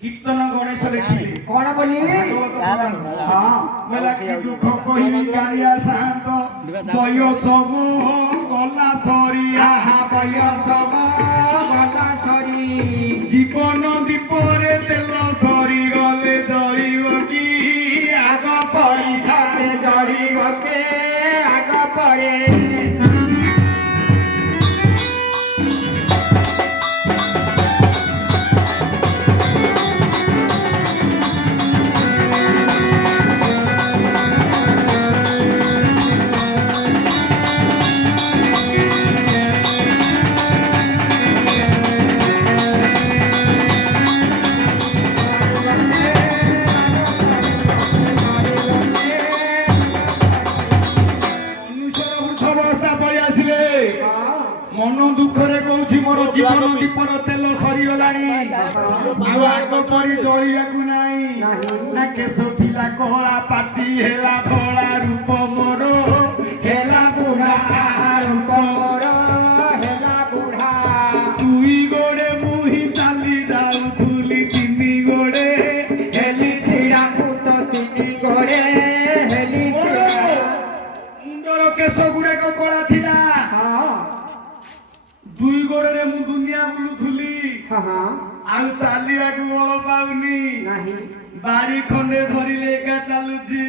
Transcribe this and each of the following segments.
কীর্তন গণেশ দেখি কোন বলি বেলা কি দুঃখ কহিনি গাড়িয়া শান্ত বয়স গলা সরিয়া বয়স গলা সরি জীবন দীপরে তেল সরি গলে দরিব কি আগ পরিষদে জড়িবকে আগ পরে মন দুঃখরে কହୁଛି ମୋର ଜୀବନ ଦୀପର ତେଲ ସରିଗଲାଣି ଆଉ ଆଗ ପରି ଜଳିବାକୁ ନାହିଁ ନା କେଶ ଥିଲା କଳା ପାଟି ହେଲା ଧଳା ରୂପ ମୋର ହେଲା ବୁଢା ରୂପ ମୋର ହେଲା ବୁଢା ଦୁଇ ଗୋଡେ ମୁହିଁ ଚାଲି ଯାଉଥିଲି ତିନି ଗୋଡେ ହେଲି ଛିଡ଼ାକୁ ତ ତିନି ଗୋଡ଼େ ହେଲି ମୁଣ୍ଡର କେଶ ଗୁଡାକ କଳା ଥିଲା ଦୁଇ ଗୋଡରେ ମୁଁ ଦୁନିଆ ବୁଲୁଥିଲି ଆଉ ଚାଲିବାକୁ ବଳ ପାଉନି ବାଡି ଖଣ୍ଡେ ଧରିଲେ ଏକା ଚାଲୁଛି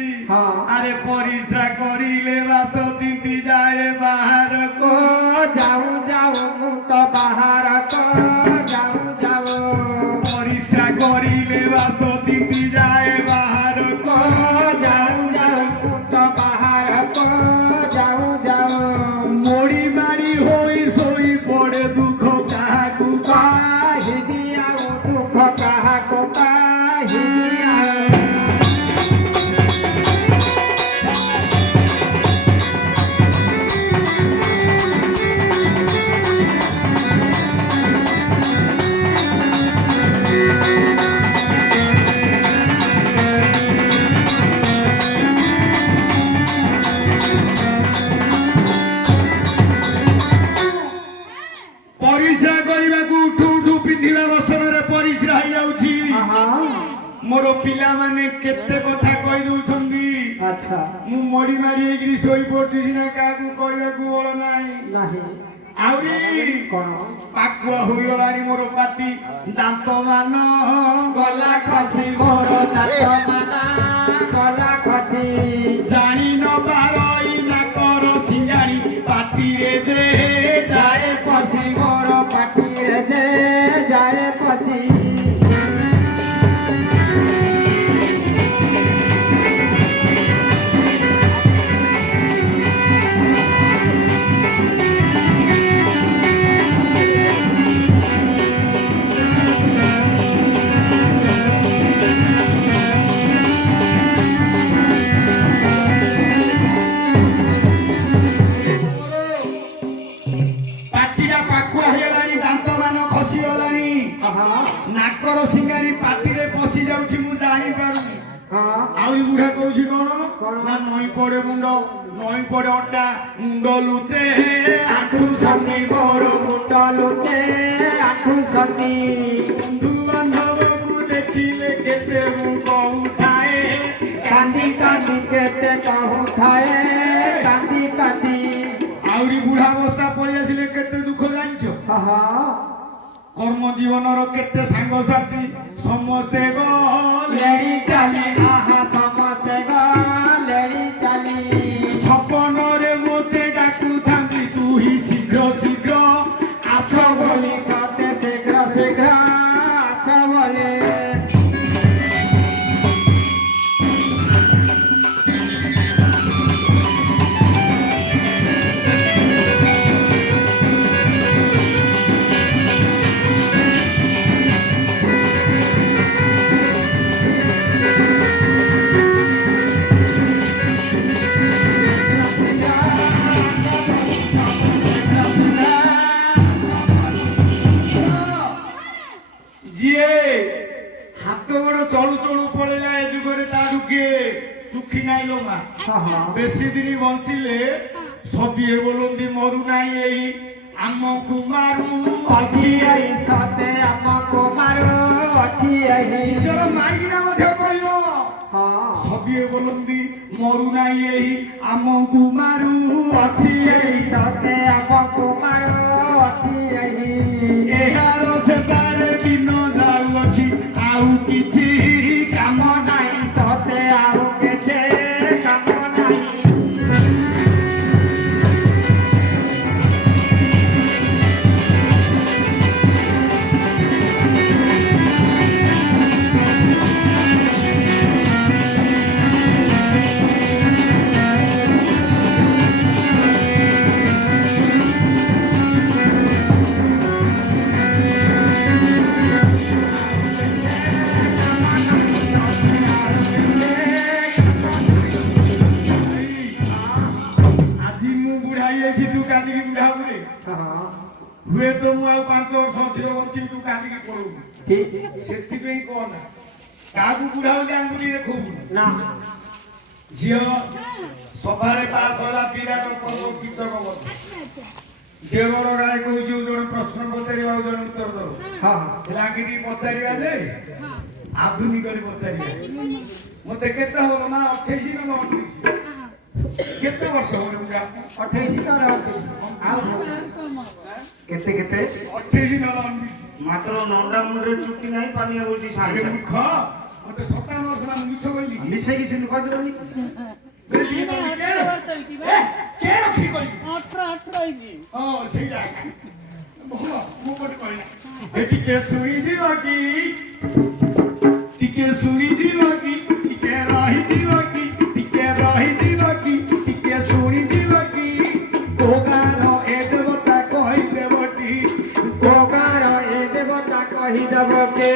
ଆରେ ପରିଶ୍ରା କରିଲେ ବାସ ତିନ୍ତି ଯାଏ ବାହାରକୁ ଯାଉ ଯାଉ ମୁଁ ତ ବାହାରକୁ ଯାଉ ଯାଉ ପରିଶ୍ରା କରିଲେ ବାସ ତିନ୍ତି ଯାଏ ବାହାରକୁ ଯାଉ ଯାଉ ମୁଁ ତ ବାହାରକୁ ଯାଉ ଯାଉ ମୋଡି ମାଡି ହୋଇ ଶୋଇ ପଡେ ଦୁଃଖ କାହାକୁ କାହିଁକି ଆଉ ଦୁଃଖ କାହାକୁ କାହିଁକି ପରିଶ୍ରା କରିବାକୁ ଉଠୁ ଉଠୁ ପିନ୍ଧିବା ବସନରେ ପରିଶ୍ରା ହେଇଯାଉଛି ମୋର ପିଲାମାନେ କେତେ କଥା କହିଦଉଛନ୍ତି ମୁଁ ମଡି ମାଡି ହେଇକିରି ଶୋଇ ପଡୁଛି ସିନା କାହାକୁ କହିବାକୁ ବଳ ନାହିଁ ଆହୁରି ପାକୁଆ ହୋଇଗଲାଣି ମୋର ପାଟି ଦାନ୍ତ ମାନ ଗଲା ଖସି ମୋର ଦାନ୍ତ ମାନ ଗଲା ଖସି ଜାଣି ନବାର ଏଇ ନାକର ସିଙ୍ଗାଣି ପାଟିରେ ଦେ ଯାଏ ପଶି ମୋର ପାଟିରେ ଦେ ଯାଏ ପଶି ନାକର ସିଙ୍ଗାରୀ ପାଟିରେ ପଶି ଯାଉଛି ମୁଁ ଜାଣିପାରୁନି ଆହୁରି ବୁଢା କହୁଛି କଣ ନା ନଈ ପଡେ ମୁଣ୍ଡ ନଈ ପଡେ ଅଣ୍ଟା ମୁଣ୍ଡ ଲୁଚେ ଆଣ୍ଠୁ ସନ୍ଧି ମୋର ମୁଣ୍ଡ ଲୁଚେ ଆଣ୍ଠୁ ସନ୍ଧି ବନ୍ଧୁ ବାନ୍ଧବକୁ ଦେଖିଲେ କେତେ ମୁଁ କହୁଥାଏ କାନ୍ଦି କାନ୍ଦି କେତେ କହୁଥାଏ କାନ୍ଦି କାନ୍ଦି ଆହୁରି ବୁଢା ଅବସ୍ଥା ପଳେଇ ଆସିଲେ କେତେ ଦୁଃଖ ଜାଣିଛ কর্ম জীবনর কেতে সাংসাথী সমস্তে গলেড়ি চালি সমস্তে গলেড়ি চালি স্বপ্নরে মতে ডাকুথাନ୍ତି তুই শীঘ্র শীঘ্র আস বলি সতে শীঘ্র শীঘ্র আস বলে সুখী নাই লো মা বেশি দিন বঞ্চিলে সবিয়ে বলন্তি মরু নাই এই আমকু মারু অজি এই সতে আমকু মারু ଅଛି ଏହି ନିଜର ମାଇକିନା ମଧ୍ୟ କହିବ ହଁ ସବିଏ ବୋଲନ୍ତି ମରୁ ନାହିଁ ଏହି ଆମକୁ ମାରୁ ଅଛି ଏହି ତତେ ଆମକୁ ମାର ଅଛି ଏହି ଏହାର ସେବାରେ ଦିନ ଯାଉଅଛି ଆଉ କିଛି କାମ ନାହିଁ ତତେ ଆଉ କେତେ କାମ ନାହିଁ ଆଜି ମୁଁ ବୁଢା ହେଇଯାଇଛି ତୁ କାନ୍ଦିକି ବୁଢା ବୁଢୀ ହୁଏତ ମୁଁ ଆଉ 5 ବର୍ଷ ଅଧିକ ବଞ୍ଚିବି ତୁ କାନ୍ଦିକି ପଳଉଛୁ ଠିକ ସେଥିପାଇଁ କହନା କାହାକୁ ବୁଢା ବୋଲି ଆଙ୍ଗୁଠି ଦେଖଉଛୁ ନା ଝିଅ ସଭାରେ ପାସ୍ ହେଲା ବିରାଟ ପର୍ବ କୀର୍ତ୍ତକ ବସ ଝିଅ ବଡ ଗାଏ କହୁଛି ଜଣେ ପ୍ରଶ୍ନ ପଚାରିବା ଆଉ ଜଣେ ଉତ୍ତର ଦବ ହଁ ପିଲାଙ୍କୁ ଟିକେ ପଚାରିବା ଯେ ଆଧୁନିକରେ ପଚାରିବା ମତେ କେତେ ହବ ମା 28 ନା 29 କେତେ ବର୍ଷ ହବ ବୁଢା 28 ନା 28 ଆଉ କେତେ କେତେ 28 ନା 29 ମାତ୍ର ନଣ୍ଡା ମୁଣ୍ଡରେ ଚୁଟି ନାହିଁ ପାନିଆ ବୋଲିଛି ଆରେ ସାଙ୍ଗେ ମୂର୍ଖ ମତେ 57 ବର୍ଷ ନା ମିଛ କହିଲି କି? ମିଶେଇକି ସେମିତି କହିଦେବନି ବେଲି କହିଲି କେ? କେ ରଖି କହିଲି ହଁ ସେଇଟା ଭଲ ମୁଁ କୋଠି କହିଲା ଏ ଟିକେ ଶୁଣିଯିବ କି ଟିକେ ଶୁଣିଯିବ କି ଟିକେ ରହିଯିବ କି ଟିକେ ରହିଯିବ କି ଟିକେ ଶୁଣିଯିବ କି କୋଗାର ଏ ଦେବତା କହିଦେବଟି କୋଗାର ଏ ଦେବତା କହିଦେବ କେ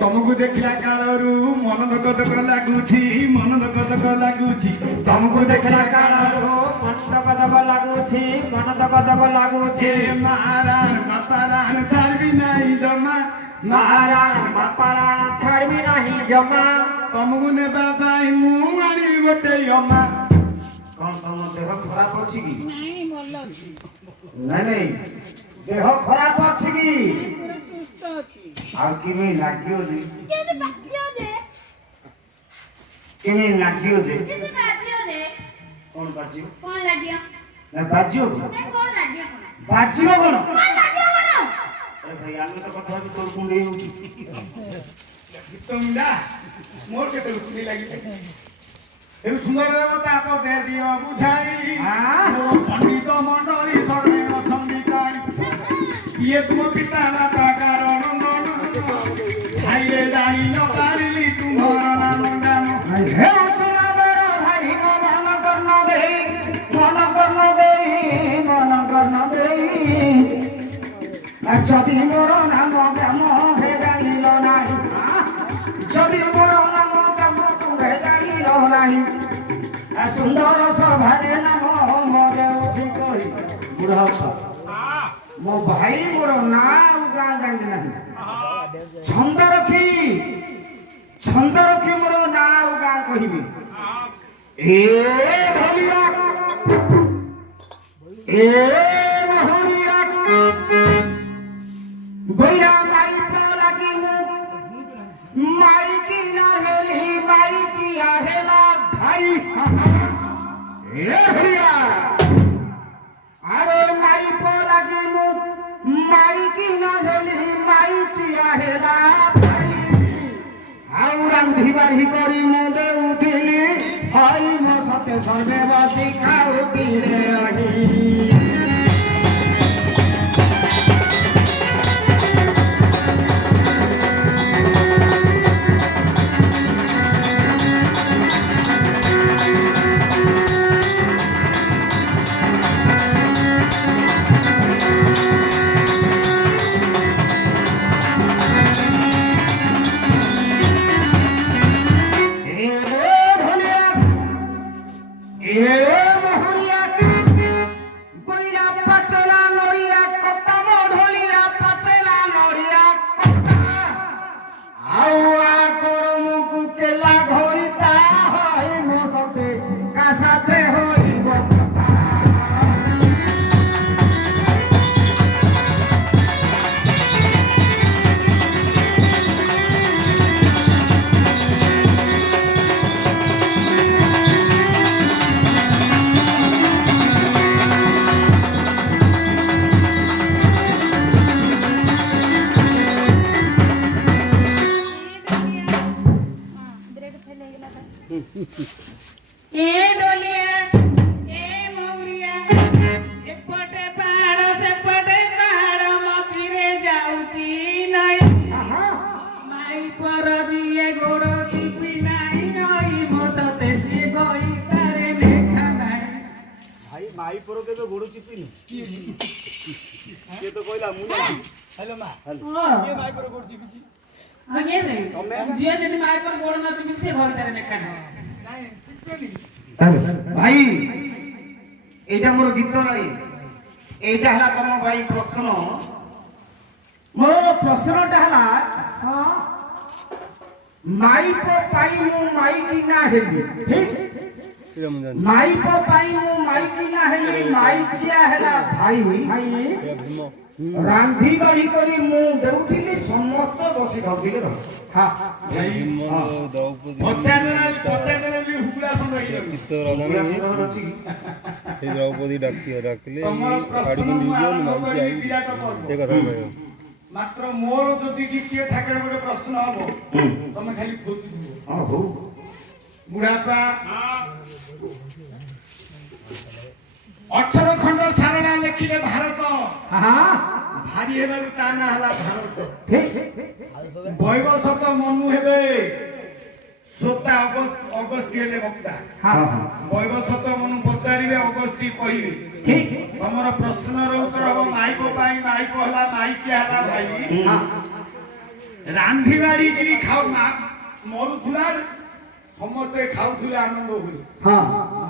ତମକୁ ଦେଖିଲା କାଳରୁ ମନ ଦକଦକ ଲାଗୁଛି ମନ ଦକଦକ ଲାଗୁଛି ତମକୁ ଦେଖିଲା କାଳରୁ ମନ ଦକ ଲାଗୁଛି ମନ ଦକ ଲାଗୁଛି ମାରାଣ ବାପାରାଣ ଛାଡିବି ନାହିଁ ଜମା ମହାରାଣ ବାପାରା ଛାଡିବି ନାହିଁ ଜମା ତମକୁ ନେବା ପାଇଁ ମୁଁ ଆଣିବି ଗୋଟେ ୟମା କଣ ତମ ଦେହ ଖରାପ ଅଛି କି ନାଇଁ ନାଇଁ ଦେହ ଖରାପ ଅଛି କି ଆଉ କେମିତି ଲାଗିବ ଯେ କେମିତି ଲାଗିବ ଯେ କଣ ବାଜିବ ନା ବାଜିବ କି ବାଜିବ କଣ ଆରେ ଭାଇ ଆମେ ତ କଥା ହେବି ତୋର କୁଣ୍ଡେଇ ହଉଛି ଗୀତ ମୁଣ୍ଡା ମୋର କେତେ ଲୁଚି ଲାଗିଲେ ଏବେ ସୁନ୍ଦର ତାପ ଦେ ଦିଅ ବୁଝାଇ ମୋ ପଣ୍ଡିତ ମଣ୍ଡଳୀ ସର୍ବେ ଅଛନ୍ତି କାଳି ଇଏ ତୁମ ପିତା ମାତା କାରଣ ଖାଇଲେ ଜାଣି ନ ପାରିଲି ତୁମର ନାମ ନାମ ହେ ସୁନାବେର ଭାଇ ମନ କର୍ଣ୍ଣ ଦେଇ ମନ କର୍ଣ୍ଣ ଦେଇ ମନ କର୍ଣ୍ଣ ଦେଇ ଯଦି ମୋର ନାମ ଗ୍ରାମ ହେ ଜାଣିଲ ନାହିଁ ଯଦି ମୋର ନାମ ଗ୍ରାମ ତୁମେ ଜାଣିଲ ନାହିଁ ସୁନ୍ଦର ସଭାରେ ନାମ ମରେ ଅଛି କହି ବୁଢ଼ା ଅଛ ମୋ ଭାଇ ମୋର ନାଁ ଆଉ ଗାଁ ଜାଣିଲି ନାହିଁ ଛନ୍ଦ ରଖି ମୋର ନାଁ ଆଉ ଗାଁ କହିବି ଏ ଭଲିଆ ଏ ମହୁରିଆ ଗୋଇରା ମାଇପ ଲାଗି ମାଇକି ନା ହେଲି ମାଇଚିଆ ହେଲା ଭାଇ ଏ ଭଲିଆ আরে মাইপ লাগি মু মাইকি না হলি মাইচিয়া হেলা আউ রান্ধি বাড়ি করি মুদে উঠিলি হই মো সতে সর্বে বসি খাও কিরে রহি ଏ ଡୋଲିଆ ଏ ମଉରିଆ ଏପଟେ ପାହାଡ଼ ସେପଟେ ପାହାଡ଼ ମଝିରେ ଯାଉଛି ନଈ ମାଇ ପର ଯିଏ ଗୋଡ଼ ଚିପି ନାହିଁ ନଈ ମତେ ସିଏ କହିପାରେ ଲେଖା ନାହିଁ। ଭାଇ ମାଇ ପର କେବେ ଗୋଡ଼ ଚିପିନି କିଏ ତ କହିଲା ମୁଁ ହ୍ୟାଲୋ ମା କିଏ ମାଇ ପର ଗୋଡ଼ ଚିପିଛି ଯିଏ ଯଦି ମାଇ ପର ଗୋଡ଼ ନ ଚିପି ସିଏ କହିପାରେ ଲେଖା ନାହିଁ। ଭାଇ এইটা মোর গীত নাই, এইটা হলা তম ভাই প্রশ্ন। ମୋ ପ୍ରଶ୍ନଟା ହେଲା ମାଇପ ପାଇଁ ମୁଁ ମାଇକିନା ହେଲି, ମାଇପ ପାଇଁ ମୁଁ ମାଇକିନା ହେଲି, ମାଇଚିଆ ହେଲା ଭାଇ ରାନ୍ଧି ବାଢି କରି ମୁଁ ଦେଉଥିଲି ସମସ୍ତ ବସି ଖାଉଥିଲେ। ଦ୍ରୌପଦୀ ଡାକିଲେ ମାତ୍ର ମୋର ଯଦି କିଏ ଠାକୁର ଗୋଟେ ପ୍ରଶ୍ନ ହବ ତମେ ଖାଲି ଖୋଜୁଥିବ। ବୁଢାପା 18 ଖଣ୍ଡ ସାରଳା ଲେଖିଲେ ଭାରତ, ଭାରି ହେବାରୁ ତା ନାଁ ହେଲା ଭାରତ। ବୈବସତ ମନୁ ହେବେ ଶ୍ରୋତା, ଅଗସ୍ତି ହେଲେ ବକ୍ତା। ବୈବସତ ମନୁ ପଚାରିବେ, ଅଗସ୍ତି କହିବେ। ତମର ପ୍ରଶ୍ନର ଉତ୍ତର ହବ ମାଇପ ପାଇଁ ମାଇପ ହେଲା, ମାଇଚିଆ ହେଲା ଭାଇ ରାନ୍ଧି ବାଢିକିରି ଖାଉ ମରୁଥିଲା, ସମସ୍ତେ ଖାଉଥିଲେ, ଆନନ୍ଦ ହୁଏ।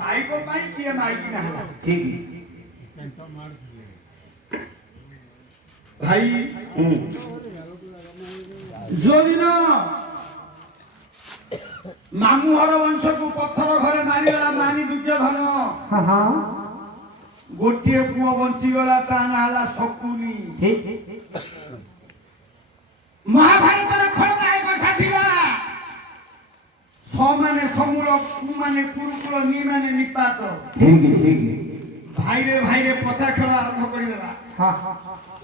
ମାଇପ ପାଇଁ କିଏ ମାଇକିନା ହେଲା ଭାଇ। ଯୋଉଦିନ ମାମୁଁ ଘର ବଂଶକୁ ପଥର ଘରେ ମାରିଗଲା ମାନି ଦୁର୍ଯ୍ୟୋଧନ, ଗୋଟିଏ ପୁଅ ବଞ୍ଚିଗଲା, ତା ନାଁ ହେଲା ଶକୁନି। ମହାଭାରତର ଖଳନାୟକ ସାଥିଲା ମାନେ ସମୂଳ, ମାନେ କୁରୁକୁଳ, ନି ମାନେ ନିପାତ। ଭାଇରେ ଭାଇରେ ପଶା ଖେଳ ଆରମ୍ଭ କରିଦେଲା।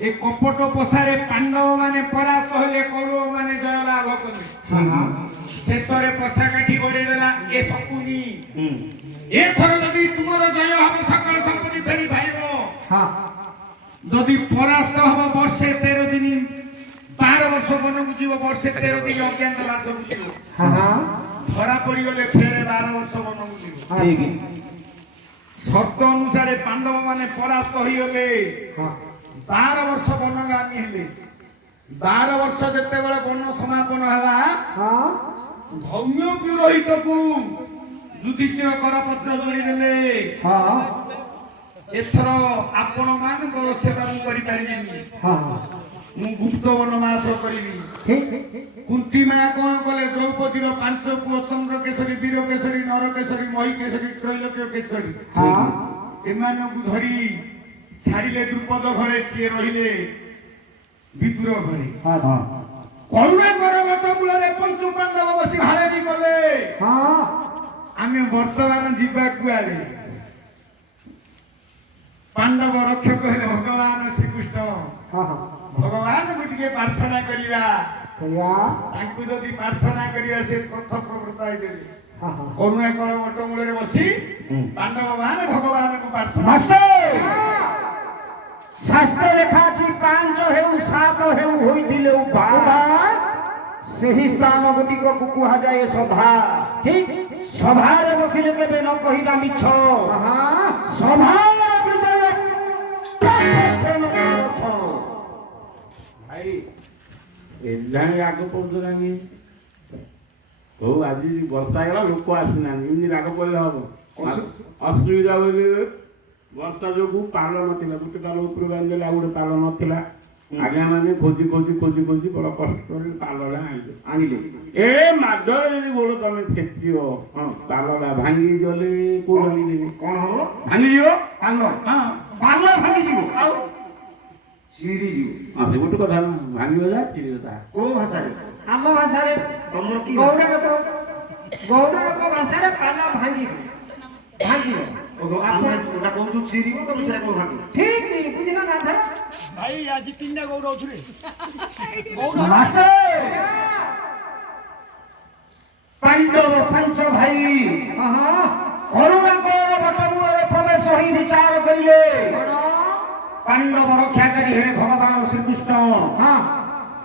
ଏ କପଟ ପଶାରେ ପାଣ୍ଡବ ମାନେ ପରାସ୍ତ ହେଲେ, କୌରବ ମାନେ ଜୟ ଲାଭ କଲେ। ଶେଷରେ ପଶା କାଠି ଗଡ଼େଇ ଦେଲା ଏ ଶକୁନି। ଏଥର ଯଦି ତୁମର ଜୟ ହବ ସକଳ ସମ୍ପତ୍ତି ଫେରି ପାଇବ, ଯଦି ପରାସ୍ତ ହବ ବର୍ଷେ 13 ଦିନ 12 ବର୍ଷ ବନକୁ ଯିବ, ବର୍ଷେ 13 ଦିନ ଅଜ୍ଞାତ ବାସକୁ ଯିବ। ଧରା ପଡ଼ିଗଲେ ଫେରେ 12 ବର୍ଷ ବନକୁ ଯିବ। ସର୍ତ୍ତ ଅନୁସାରେ ପାଣ୍ଡବ ମାନେ ପରାସ୍ତ ହୋଇଗଲେ, 12 ବର୍ଷ ବନଗାମୀ ହେଲେ। 12 ବର୍ଷ ଯେତେବେଳେ ବନ ସମାପନ ହେଲା, ଧୌମ୍ୟ ପୁରୋହିତକୁ ଯୁଧିଷ୍ଠିର କରପତ୍ର ଯୋଡ଼ିଦେଲେ, ଏଥର ଆପଣ ମାନଙ୍କର ସେବା ମୁଁ କରିପାରିବିନି, ମୁଁ ଗୁପ୍ତ ବନବାସ କରିବି। କୁନ୍ତୀ ମା କଣ କଲେ, ଦ୍ରୌପଦୀର 5 ପୁଅ ଚନ୍ଦ୍ର କେଶରୀ, ବୀର କେଶରୀ, ନର କେଶରୀ, ମହି କେଶରୀ, ତ୍ରୈଲୋକ୍ୟ କେଶରୀ, ଏମାନଙ୍କୁ ଧରି ଛାଡ଼ିଲେ ଦ୍ରୁପଦ ଘରେ, ସିଏ ରହିଲେ ବିଦୁର ଘରେ। କରୁଣାକର ବଟ ମୂଳରେ ପଞ୍ଚୁ ପାଣ୍ଡବ ବସି ଭାଳେଣି କଲେ, ଆମେ ବର୍ତ୍ତମାନ ଯିବା କୁଆଡ଼େ? ପାଣ୍ଡବ ରକ୍ଷକ ହେଲେ ଭଗବାନ ଶ୍ରୀକୃଷ୍ଣ। ଭଗବାନଙ୍କୁ ଟିକେ ପ୍ରାର୍ଥନା କରିବା, ତାଙ୍କୁ ଯଦି ପ୍ରାର୍ଥନା କରିବା ସେ ପଥ ପ୍ରବର୍ତ୍ତାଇ ଦେବେ। କରୁଣାକର ବଟ ମୂଳରେ ବସି ପାଣ୍ଡବ ମାନେ ଭଗବାନଙ୍କୁ ପ୍ରାର୍ଥନା। ଶାସ୍ତ୍ର ଲେଖା ଅଛି 5 ହେଉ 7 ହେଉ ହୋଇଥିଲେ ସେହି ସ୍ଥାନ ଗୁଡ଼ିକକୁ କୁହାଯାଏ ସଭା। ସଭାରେ ବସିଲେ କେବେ ନ କହିଲା ମିଛ, ସଭାର ବିଜୟ ରାଗ ପଡୁଛି। ହଉ ଆଜି ବର୍ଷା ହେଇଗଲା, ଲୋକ ଆସିନାହାନ୍ତି, ଏମିତି ରାଗ ପଡ଼ିଲେ ହବ? ଅସୁବିଧା ବୋଲି ବର୍ଷା ଯୋଗୁ ପାଲ ନଥିଲା, ଗୋଟେ ପାଲ ଉପରକୁ ଆଣିଦେଲେ, ଆଉ ଗୋଟେ ପାଲ ନଥିଲା। ଆଜ୍ଞା ମାନେ ଖୋଜି ଖୋଜି ଖୋଜି ଖୋଜି ବଡ଼ କଷ୍ଟ କରି ପାଲଟା ଆଣିଲେ। ଏ ମାଧରେ ଯଦି ଗୋଡ଼ ତମେ ଛେଚିବ, ପାଲଟା ଭାଙ୍ଗି ଗଲେ କୋଉ ଭାଙ୍ଗିଯିବ? କଣ ହବ? ଭାଙ୍ଗିଯିବ ପାଲ, ପାଲ ଭାଙ୍ଗିଯିବ ଆଉ ଚିରିଯିବ। ସେ ଗୋଟେ କଥା ଭାଙ୍ଗିବ, ଯା ଚିରିବ। ତା କୋଉ ଭାଷାରେ? ଆମ ଭାଷାରେ ଗୌଡ଼ ଲୋକ ଭାଷାରେ ପାଲ ଭାଙ୍ଗିବ। ଆମେ ଯୋଉଟା କହୁଛୁ ଚିରିବ, ତମେ ସେଟା କହୁ ଭାଙ୍ଗିବ। ଠିକ ବୁଝିଲ ନା ଭାଇ ଆଜି 3ଟା ଗୌଡ଼ ଅଛୁରେ। ପାଣି পাণ্ডব পঞ্চ ভাই করুণা করে বটমূଳରେ প্রবেশ ହୋଇ ବିଚାର କରିଲେ ପାଣ୍ଡବ ରକ୍ଷାକାରୀ ହେଲେ ଭଗବାନ ଶ୍ରୀକୃଷ୍ଣ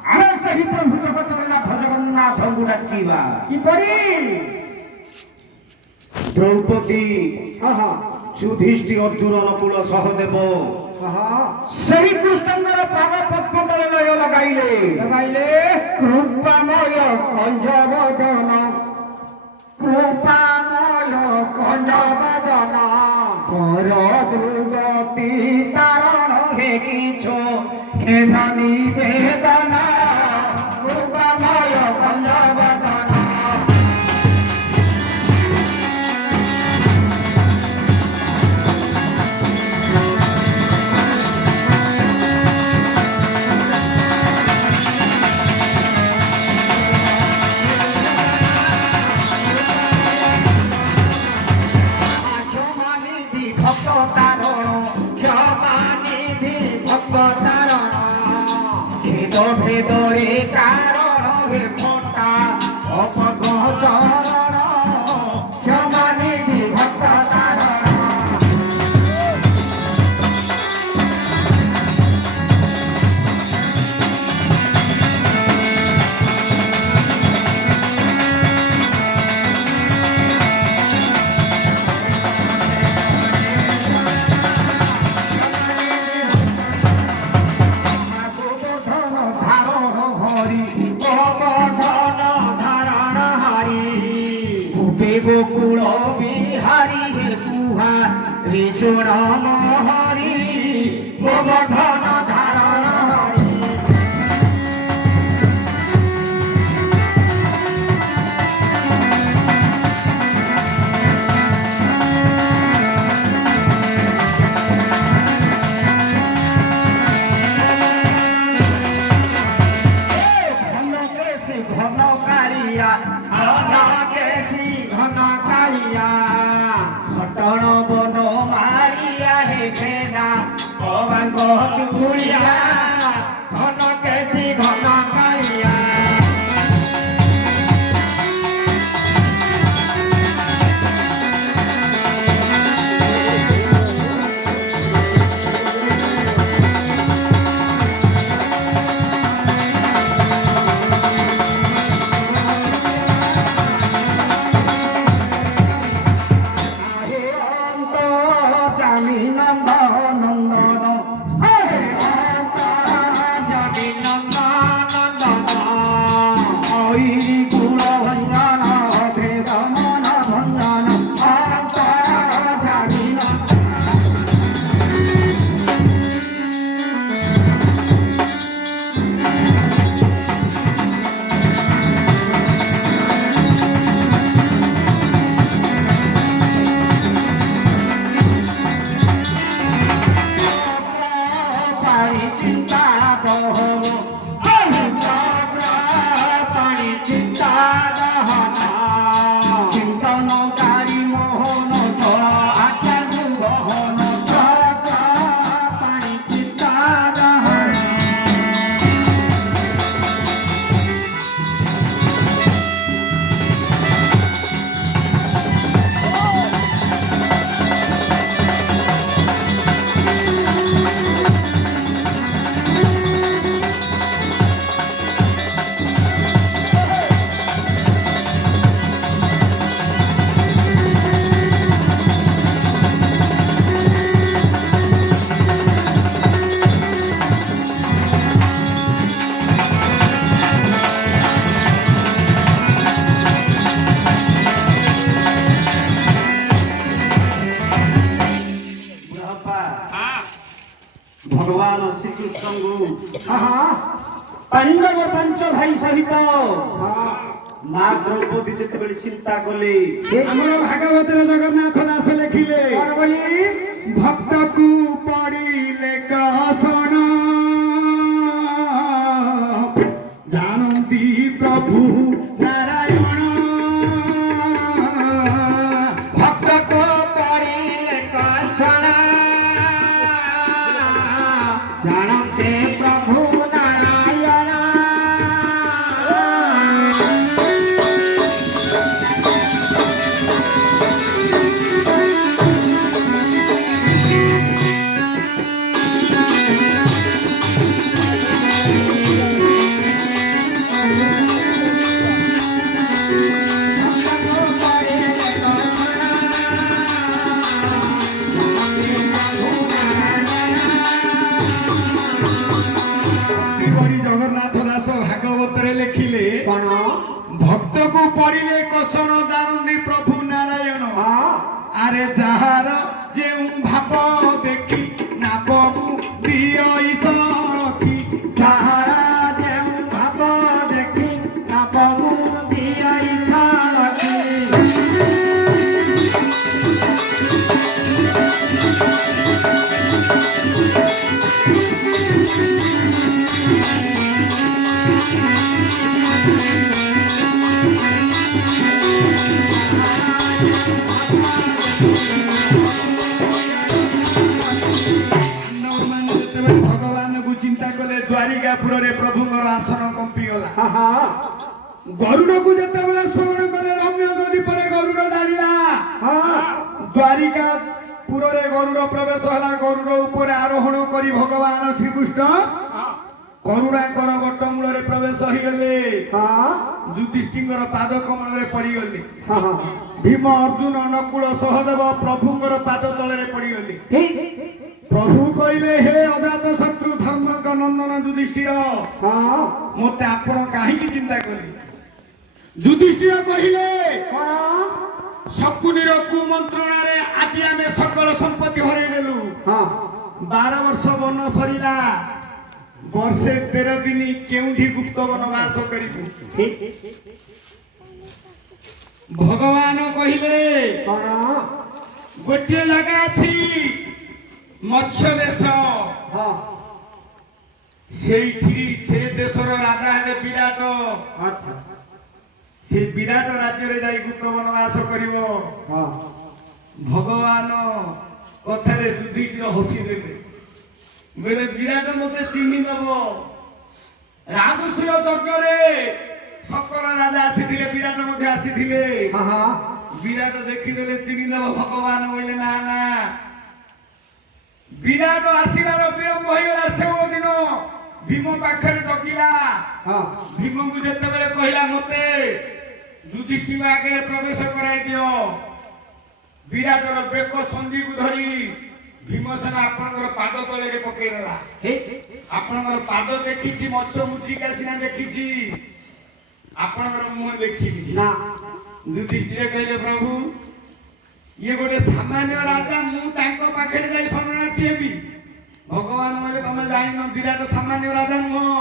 ଆମେ ସେହି ପ୍ରଭୁ ଜଗତରନାଥ ଜଗନ୍ନାଥଙ୍କୁ ଡାକିବା କିପରି ଦ୍ରୌପଦୀ ଯୁଧିଷ୍ଠି ଅର୍ଜୁନ ନକୁଳ ସହଦେବ ସେହି କୃଷ୍ଣଙ୍କର ପାଦ ପଦ୍ମ ତଳେ ଲୟ ଲଗାଇଲେ କୃପାମୟ କଞ୍ଜବଦନ କର ଦୁର୍ଗତି ତାରଣ ହେ କିଛୁ ହେନ ନିବେଦନ କୃପାମୟ କଞ୍ଜବଦନ ভেদরে কারণ হে ফোটা অপগ চরণ ক্ষমা নিধি ভক্ত তারণ গোকুল বিহারী কুহা ঋষুণ হরি গোবর্ধন ধারণ হরি ঘন কালিয়া ঘটন বন মারিয়া হে ঘেনা অবাঙ্গ চুড়িয়া ঘন কেজি ঘন কালিয়া ভগবান শ্রীকৃষ্ণଙ୍କୁ ପାଣ୍ଡବ ପାଞ୍ଚ ଭାଇ ସହିତ ମା ଦ୍ରୌପଦୀ ଯେତେବେଳେ ଚିନ୍ତା କଲେ ଆମର ଭାଗବତରେ ଜଗନ୍ନାଥ ଦାସ ଲେଖିଲେ ଭକ୍ତକୁ ପଡ଼ିଲେ କଷଣ ଜାଣନ୍ତି ପ୍ରଭୁ ନାରାୟଣ ଭକ୍ତକୁ ପଡ଼ିଲେ କଷଣ ଜାଣନ୍ତି ପ୍ରଭୁ ନାରାୟଣ ପାଦକୁ ପଡ଼ିଲେ କଷଣ ଜାଣନ୍ତି ପ୍ରଭୁ ନାରାୟଣ। ଆରେ ଯାହାର ଯେଉଁ ଭାବ ଦେଖି ନାବକୁ ଦିଅଇ ସଖି, ଯାହାର ଯେଉଁ ଭାବ ଦେଖି ନାବକୁ ଦିଅଇ ସଖି। ଭଗବାନଙ୍କୁ ଚିନ୍ତା କଲେ ଦ୍ୱାରିକାପୁରରେ ପ୍ରଭୁଙ୍କର ଆସନ କମ୍ପିଗଲା। ଗରୁଡ଼କୁ ଯେତେବେଳେ ସ୍ମରଣ କଲେ ରମ୍ୟ ଗଦି ପରେ ଗରୁଡ଼ ଜାଣିଲା ଦ୍ୱାରିକାପୁରରେ ଗରୁଡ଼ ପ୍ରବେଶ ହେଲା। ଗରୁଡ଼ ଉପରେ ଆରୋହଣ କରି ଭଗବାନ ଶ୍ରୀକୃଷ୍ଣ କରୁଣାଙ୍କର ବଟମୂଳରେ ପ୍ରବେଶ ହେଇଗଲେ। ଯୁଧିଷ୍ଠିଙ୍କର ପାଦ କମଳରେ ପଡ଼ିଗଲେ। ଭୀମ ଅର୍ଜୁନ ନକୁଳ ସହଦେବ ପ୍ରଭୁଙ୍କର ପାଦ ତଳରେ ପଡ଼ିଗଲେ। ପ୍ରଭୁ କହିଲେ ହେ ଅଜାତ ଶତ୍ରୁ ଧର୍ମଙ୍କ ନନ୍ଦନ ଯୁଧିଷ୍ଠିର, ମତେ ଆପଣ କାହିଁକି ଚିନ୍ତା କଲେ? ଯୁଧିଷ୍ଠିର କହିଲେ ଶକୁନିର କୁମନ୍ତ୍ରଣାରେ ଆଜି ଆମେ ସକଳ ସମ୍ପତ୍ତି ହରେଇଦେଲୁ। 12 ବର୍ଷ ବନ ସରିଲା, ବର୍ଷେ 13 ଦିନ କେଉଁଠି ଗୁପ୍ତ ବନବାସ କରିବୁ? ଭଗବାନ କହିଲେ ଗୋଟିଏ ଜାଗା ଅଛି ମତ୍ସ୍ୟ ଦେଶ, ସେଇଠି ସେ ଦେଶର ରାଜା ହେଲେ ବିରାଟ। ସେ ବିରାଟ ରାଜ୍ୟରେ ଯାଇ ଗୁପ୍ତ ବନବାସ କରିବ। ଭଗବାନ କଥାରେ ଯୁଧିଷ୍ଠିର ହସିଦେଲେ, ବୋଇଲେ ବିରାଟ ମତେ ଚିହ୍ନି ଦବ। ରାଜୁଶ୍ରୀ ଯଜ୍ଞରେ ସକଳ ରାଜା ଆସିଥିଲେ, ବିରାଟ ମଧ୍ୟ ଆସିଥିଲେ। ବିରାଟ ଦେଖିଦେଲେ ଚିହ୍ନି ଦବ। ଭଗବାନ କହିଲେ ନା ନା, ବିରାଟ ଆସିବାର ବିଳମ୍ବ ହୋଇଗଲା। ସେଉଳ ଦିନ ଭୀମ ପାଖରେ ଜଗିଲା। ଭୀମଙ୍କୁ ଯେତେବେଳେ କହିଲା ମତେ ଯୁଧିଷ୍ଠିର ଆଗରେ ପ୍ରବେଶ କରାଇ ଦିଅ, ବିରାଟର ବେକ ସନ୍ଧିକୁ ଧରି ଭୀମସେନ ଆପଣଙ୍କର ପାଦ ତଳରେ ପକେଇଦେଲା। ଆପଣଙ୍କର ପାଦ ଦେଖିଛି, ମତ୍ସ୍ୟ ମୁଦ୍ରିକା ସିନା ଦେଖିଛି, ଆପଣଙ୍କର ମୁହଁ ଦେଖିନି। ଯୁଧିଷ୍ଠିର କହିଲେ ପ୍ରଭୁ ଇଏ ଗୋଟେ ସାମାନ୍ୟ ରାଜା, ମୁଁ ତାଙ୍କ ପାଖରେ ଯାଇ ଶରଣାର୍ଥୀ ହେବି? ଭଗବାନ କହିଲେ ତମେ ଜାଣିନ, ବିରାଟ ସାମାନ୍ୟ ରାଜା ନୁହଁ।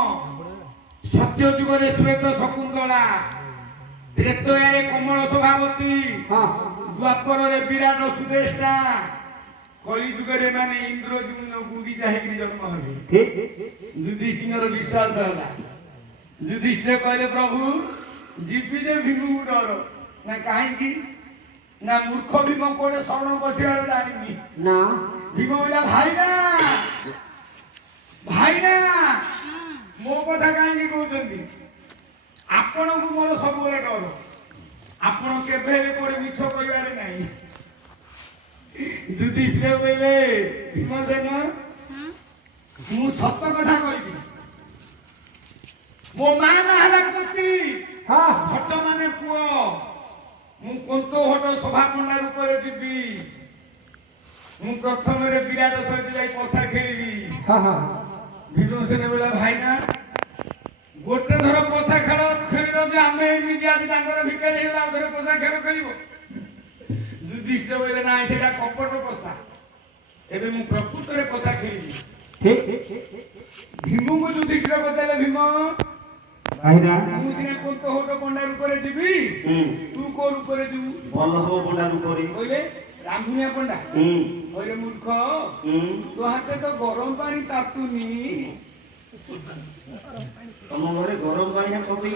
ସତ୍ୟ ଯୁଗରେ ଶ୍ଵେତ ଶକୁନ୍ତଳା, ତ୍ରେତୟାରେ କମଳ ସ୍ୱଭାବତୀ, ଦ୍ୱାପରରେ ବିରାଟ ସୁଦେଷ୍ଟା, କଳି ଯୁଗରେ ମାନେ ଇନ୍ଦ୍ରଦ୍ୟୁମ୍ନ ଗୁଣ୍ଡିଚା ହେଇକି ଜନ୍ମ ହେବେ। ଯୁଧିଷ୍ଠିର ବିଶ୍ୱାସ ହେଲା। ଯୁଧିଷ୍ଠିର କହିଲେ ପ୍ରଭୁ ଯିବି ଯେ ଭୀମକୁ ଡର। ନା କାହିଁକି? ନା ମୂର୍ଖ ଭୀମ କୋଉଠି ଶରଣ ବସିବାର ଜାଣିନି। ଭୀମ କହିଲା ଭାଇନା ଭାଇନା, ମୋ କଥା କାହିଁକି କହୁଛନ୍ତି? ଆପଣଙ୍କୁ ମୋର ସବୁବେଳେ ଡର। ଆପଣ କେବେ ହେଲେ କୋଉଠି ମିଛ କହିବାରେ ନାହିଁ। ଯୁଧିଷ୍ଠିର କହିଲେ ଭୀମସେନ ମୁଁ ସତ କଥା କହିବି। ମୋ ମା ନା ହେଲା କୁନ୍ତି, ଭଟ୍ଟ ମାନେ ପୁଅ। ମୁଁ କୁନ୍ତ ଭଟ୍ଟ ସଭାପଣ୍ଡା ରୂପରେ ଯିବି। ମୁଁ ପ୍ରଥମରେ ବିରାଟ ସହିତ ଯାଇ ପଶା ଖେଳିବି। ଭୀମସେନ କହିଲା ଭାଇନା ଗୋଟେ ଥର ପଶା ଖେଳ ଖେଳିବ ଯେ ଆମେ ଏମିତି ଆଜି ତାଙ୍କର ଭିତରେ ହେଇଗଲା, ଆଉ ଥରେ ପଶା ଖେଳ ଖେଳିବ? ଯୁଧିଷ୍ଠିର କହିଲେ ନାଇଁ ସେଇଟା କପଟ ପଶା, ଏବେ ମୁଁ ପ୍ରକୃତରେ ପଶା ଖେଳିବି। ଭୀମଙ୍କୁ ଯୁଧିଷ୍ଠିର ପଚାରିଲେ ଭୀମ ମୁଁ ସିନା କୁନ୍ତ ଭଟ୍ଟ ପଣ୍ଡା ରୂପରେ ଯିବି, ତୁ କୋଉ ରୂପରେ ଯିବୁ? ବଲ୍ଲଭ ପଣ୍ଡା ରୂପରେ। କହିଲେ ରାମୁଣିଆ ପଣ୍ଡା। କହିଲେ ମୂର୍ଖ, ତୋ ହାତେ ତ ଗରମ ପାଣି ତାତୁନି। ତମ ଘରେ ଗରମ ପାଣି ପକେଇ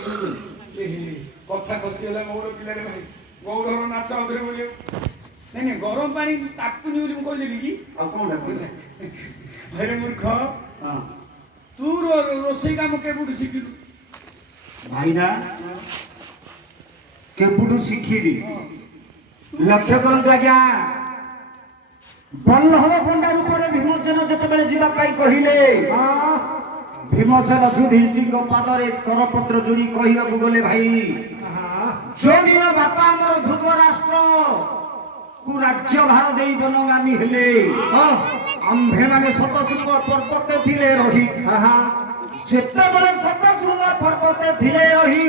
କଥା ଖସିଗଲା ଗୌଡ଼ ପିଲାରେ ଭାଇ। ଗୌଡ଼ର ନାଚ ଅଧରେ ବୋଲି ନାଇଁ ନାଇଁ ଗରମ ପାଣି ତାତୁନି ବୋଲି ମୁଁ କହିଦେବି କି? ଆଉ କଣ ଭାଇରେ ମୂର୍ଖ, ତୁ ରୋଷେଇ କାମ କେବେଠୁ ଶିଖିଲୁ? ଭାଇନା କେବେଠୁ ଶିଖିଲି? ଲକ୍ଷ୍ୟ କରନ୍ତୁ ଆଜ୍ଞା, ବଲ୍ଲଭ ପଣ୍ଡା ରୂପରେ ଭୀମସେନ ଯେତେବେଳେ ଯିବା ପାଇଁ କହିଲେ, ଭୀମସେନ ଯୁଧିଷ୍ଠିରଙ୍କ ପାଦରେ କରପତ୍ର ଯୋଡ଼ି କହିବାକୁ ଗଲେ ଭାଇ ଯୋଉଦିନ ବାପା ଆମର ଧୃତରାଷ୍ଟ୍ର କୁ ରାଜ୍ୟ ଭାର ଦେଇ ବନଗାମୀ ହେଲେ, ଆମ୍ଭେମାନେ ଶତଶୃଙ୍ଗ ପର୍ବତ ଥିଲେ ରହି ଯେତେବେଳେ ସତ ଶୃଙ୍ଗ ପର୍ବତେ ଥିଲେ ରହି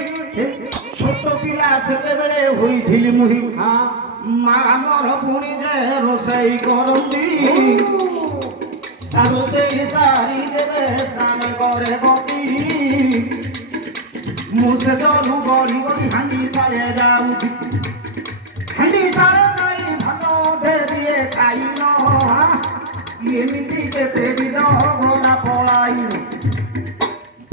ଛୋଟ ପିଲା ସେତେବେଳେ ହୋଇଥିଲି ମୁହିଁ ମା ଆମର ପୁଣି ଯେ ରୋଷେଇ କରନ୍ତି ରୋଷେଇ ସାରି ଦେବେ ସ୍ନାନ କରେ ଗତି ମୁଁ ସେ ଜଲୁ ଗড়ି ଗড়ି ହାଣ୍ଡି ସାଳେ ଯାଉଛି ହାଣ୍ଡି ସାଳେ ଯାଇ ଭାତ ଦେ ଦିଏ ଖାଇନ ଏମିତି କେତେ ଦିନ ଗଲା ପଳାଇ